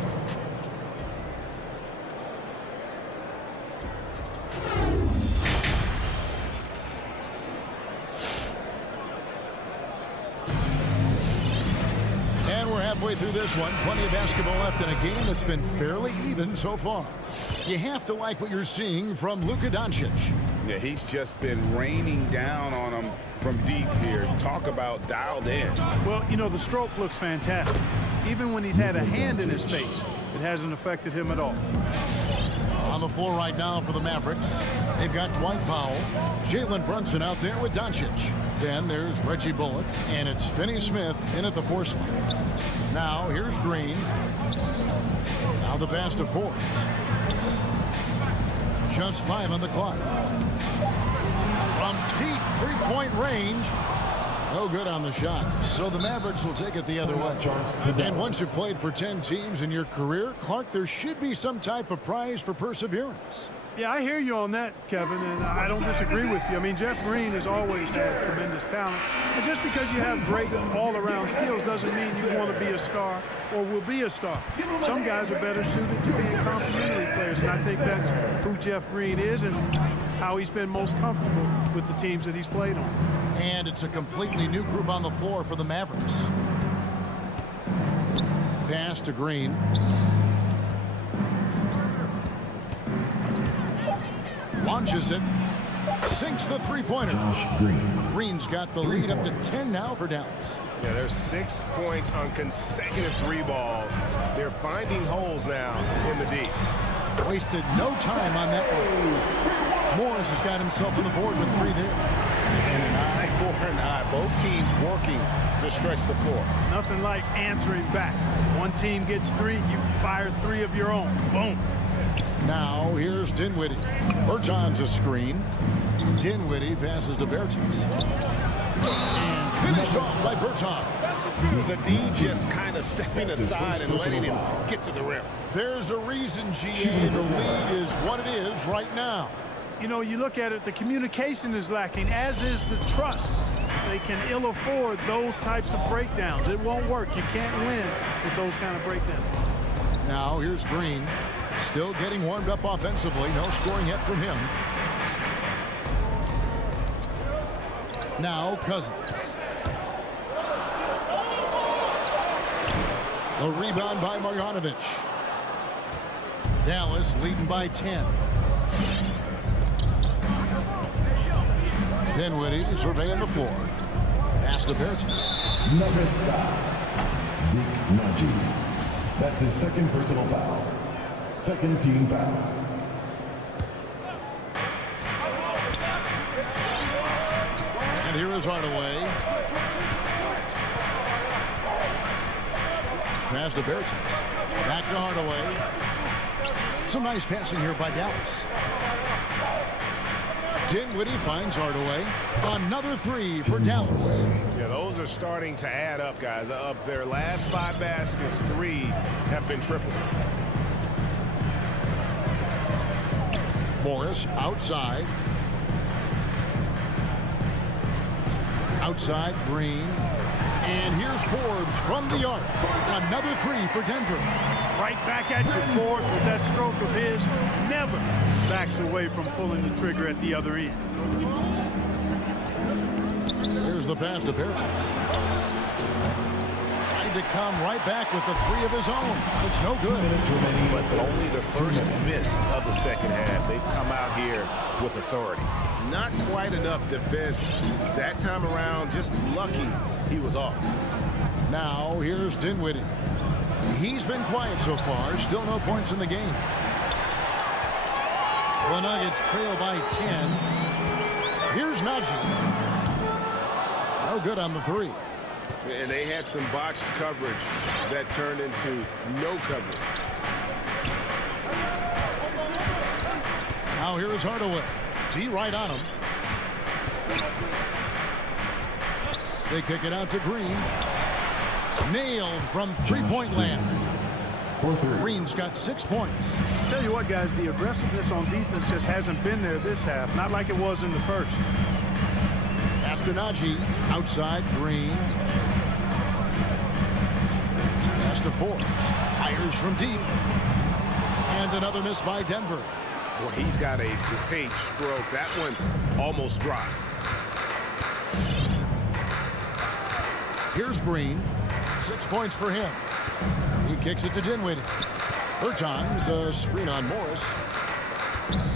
Halfway through this one, plenty of basketball left in a game that's been fairly even so far. You have to like what you're seeing from Luka Doncic. Yeah, he's just been raining down on him from deep here. Talk about dialed in. Well, you know, the stroke looks fantastic. Even when he's had a hand in his face, it hasn't affected him at all. On the floor right now for the Mavericks, they've got Dwight Powell, Jalen Brunson out there with Doncic. Then there's Reggie Bullock, and it's Finney-Smith in at the 4 slot. Now here's Green. Now the pass to Ford. Just 5 on the clock. From deep 3-point range. No good on the shot. So the Mavericks will take it the other way. And once you've played for 10 teams in your career, Clark, there should be some type of prize for perseverance. Yeah, I hear you on that, Kevin, and I don't disagree with you. I mean, Jeff Green has always had tremendous talent. And just because you have great all-around skills doesn't mean you want to be a star or will be a star. Some guys are better suited to being complementary players, and I think that's who Jeff Green is and how he's been most comfortable with the teams that he's played on. And it's a completely new group on the floor for the Mavericks. Pass to Green. Launches it. Sinks the 3-pointer. Green's got the lead up to 10 now for Dallas. Yeah, there's 6 points on consecutive 3 balls. They're finding holes now in the D. Wasted no time on that one. Morris has got himself on the board with 3 there. And an eye for an eye. Both teams working to stretch the floor. Nothing like answering back. One team gets 3, you fire 3 of your own. Boom. Now here's Dinwiddie. Bertans a screen. Dinwiddie passes to Bertans. And finished off by Bertans. The D just kind of stepping aside and letting him get to the rim. There's a reason, GA, the lead is what it is right now. You know, you look at it, the communication is lacking, as is the trust. They can ill afford those types of breakdowns. It won't work. You can't win with those kind of breakdowns. Now here's Green. Still getting warmed up offensively. No scoring yet from him. Now Cousins. The rebound by Marjanovic. Dallas leading by 10. Dinwiddie surveying the floor. Pass to Bertans. Nuggets foul. Zeke Naji. That's his second personal foul. Second team foul. And here is Hardaway. Pass to Bertans. Back to Hardaway. Some nice passing here by Dallas. Dinwiddie finds Hardaway. Another three for Dallas. Yeah, those are starting to add up, guys. Up their last 5 baskets, 3 have been triple. Morris outside. Outside Green. And here's Forbes from the arc. Another three for Denver. Right back at you, Forbes, with that stroke of his. Never backs away from pulling the trigger at the other end. Here's the pass to Bertans. Trying to come right back with the 3 of his own. It's no good. But only the first miss of the second half. They've come out here with authority. Not quite enough defense that time around. Just lucky he was off. Now here's Dinwiddie. He's been quiet so far. Still no points in the game. The Nuggets trail by 10. Here's Najee. No good on the 3. And they had some botched coverage that turned into no coverage. Now here is Hardaway. D right on him. They kick it out to Green. Nailed from three-point land. Green's got 6 points. Tell you what, guys, the aggressiveness on defense just hasn't been there this half. Not like it was in the first. Pass to Najee. Outside Green. Pass to Forbes. Fires from deep. And another miss by Denver. Well, he's got a great stroke. That one almost dropped. Here's Green. 6 points for him. He kicks it to Dinwiddie. Bertans, a screen on Morris.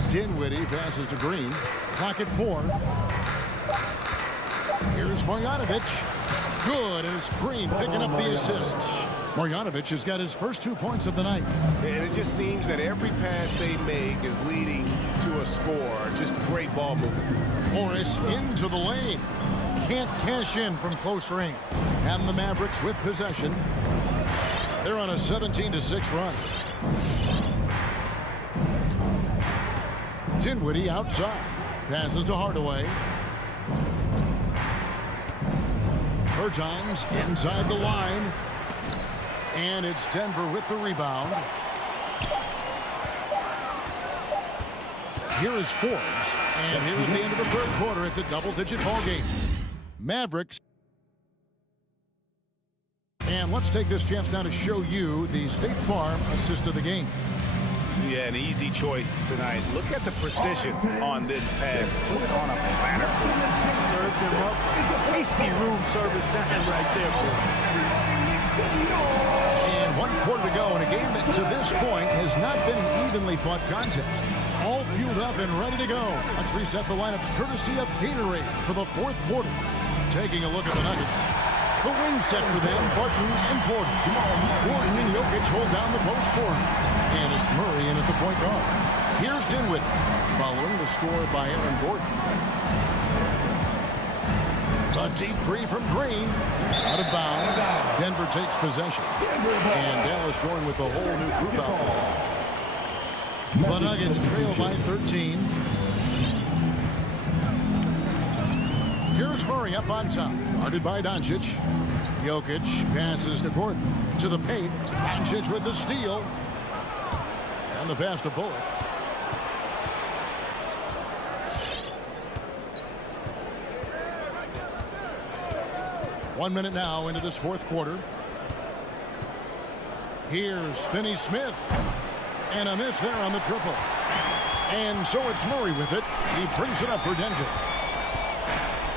Dinwiddie passes to Green. Clock at 4. Here's Marjanovic. Good, and it's Green picking up the assist. Marjanovic has got his first 2 points of the night. And it just seems that every pass they make is leading to a score. Just great ball movement. Morris into the lane. Can't cash in from close range. And the Mavericks with possession. They're on a 17-6 run. Dinwiddie outside. Passes to Hardaway. Bertans inside the line. And it's Denver with the rebound. Here is Forbes. And here at the end of the third quarter, it's a double-digit ball game. Mavericks. And let's take this chance now to show you the State Farm assist of the game. Yeah, an easy choice tonight. Look at the precision on this pass. Put it on a platter. Served him up. Tasty room service down right there. And 1 quarter to go in a game that to this point has not been an evenly fought contest. All fueled up and ready to go. Let's reset the lineups courtesy of Gatorade for the fourth quarter. Taking a look at the Nuggets. The wing set for them, Barton and Gordon. Gordon and Jokic hold down the post for him. And it's Murray in at the point guard. Here's Dinwiddie, following the score by Aaron Gordon. A deep three from Green. Out of bounds. Denver takes possession. And Dallas going with the whole new group out there. The Nuggets trail by 13. Here's Murray up on top. Guarded by Doncic. Jokic passes to Gordon. To the paint. Doncic with the steal. And the pass to Bullock. One minute now into this fourth quarter. Here's Finney-Smith. And a miss there on the triple. And so it's Murray with it. He brings it up for Denver.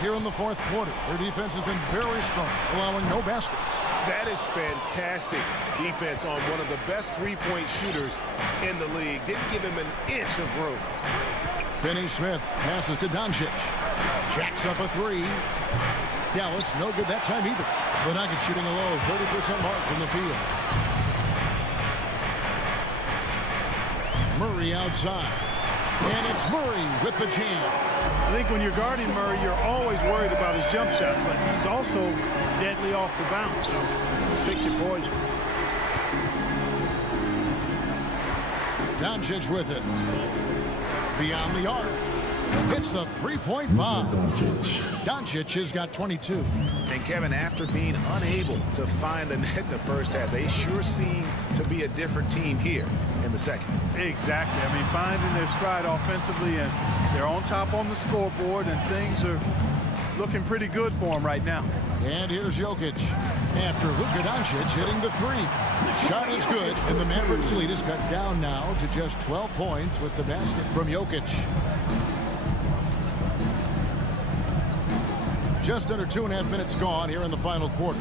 Here in the fourth quarter, their defense has been very strong, allowing no baskets. That is fantastic defense on one of the best three-point shooters in the league. Didn't give him an inch of room. Finney-Smith passes to Doncic. Jacks up a three. Dallas, no good that time either. The Nuggets shooting a low 30% mark from the field. Murray outside. And it's Murray with the jam. I think when you're guarding Murray, you're always worried about his jump shot, but he's also deadly off the bounce. So pick your poison. Doncic with it. Beyond the arc. Hits the three-point bomb. Doncic has got 22. And Kevin, after being unable to find the net in the first half, they sure seem to be a different team here in the second. Exactly. I mean, finding their stride offensively, and they're on top on the scoreboard, and things are looking pretty good for them right now. And here's Jokic after Luka Doncic hitting the three. The shot is good, and the Mavericks lead is cut down now to just 12 points with the basket from Jokic. Just under 2.5 minutes gone here in the final quarter.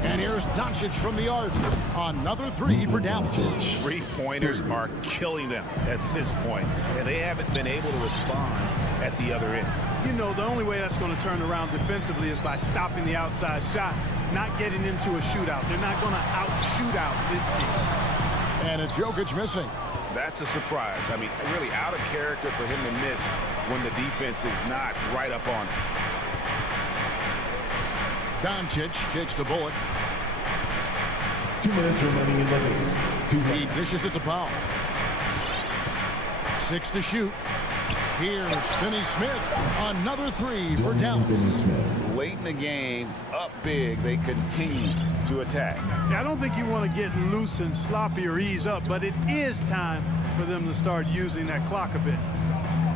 And here's Doncic from the arc. Another three for Dallas. Three-pointers are killing them at this point, and they haven't been able to respond at the other end. You know, the only way that's going to turn around defensively is by stopping the outside shot, not getting into a shootout. They're not going to out-shoot out this team. And it's Jokic missing. That's a surprise. I mean, really out of character for him to miss when the defense is not right up on him. Doncic kicks to Bullock. 2 minutes remaining in the game. He dishes it to Powell. 6 to shoot. Here's Finney-Smith. Another three for Dallas. Late in the game, up big, they continue to attack. Yeah, I don't think you want to get loose and sloppy or ease up, but it is time for them to start using that clock a bit.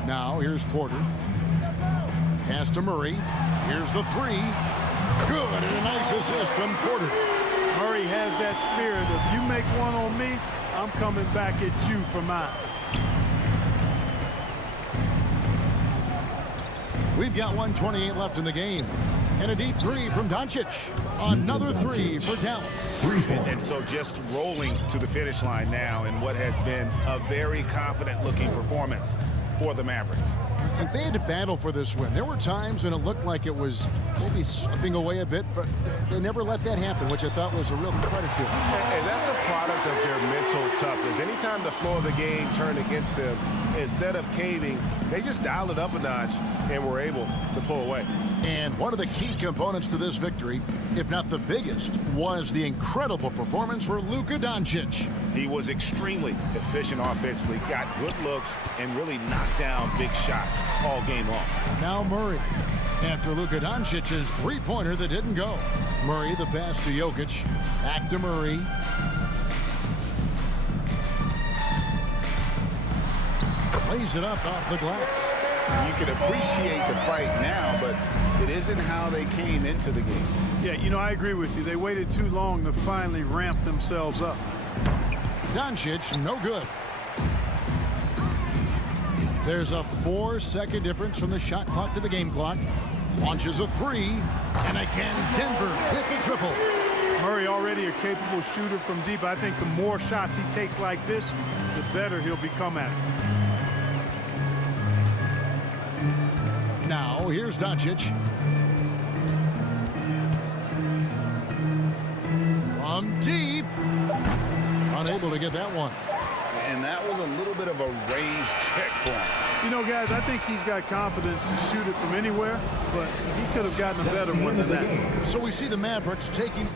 Now here's Porter. Pass to Murray. Here's the three. Good, and a nice assist from Porter. Murray has that spirit of, you make one on me, I'm coming back at you for mine. We've got 1:28 left in the game. And a deep three from Doncic. Another three for Dallas. And so just rolling to the finish line now in what has been a very confident-looking performance for the Mavericks. If they had to battle for this win, there were times when it looked like it was maybe slipping away a bit, but they never let that happen, which I thought was a real credit to them. And that's a product of their mental toughness. Anytime the flow of the game turned against them, instead of caving, they just dialed it up a notch and were able to pull away. And one of the key components to this victory, if not the biggest, was the incredible performance for Luka Doncic. He was extremely efficient offensively, got good looks, and really knocked down big shots all game long. Now Murray, after Luka Doncic's three-pointer that didn't go. Murray, the pass to Jokic. Back to Murray. Plays it up off the glass. You can appreciate the fight now, but it isn't how they came into the game. Yeah, you know, I agree with you. They waited too long to finally ramp themselves up. Doncic, no good. There's a 4-second difference from the shot clock to the game clock. Launches a three, and again Denver with the triple. Murray already a capable shooter from deep. I think the more shots he takes like this, the better he'll become at it. Now, here's Doncic. From deep. Unable to get that one. And that was a little bit of a range check for him. You know, guys, I think he's got confidence to shoot it from anywhere, but he could have gotten a better one than that. So we see the Mavericks taking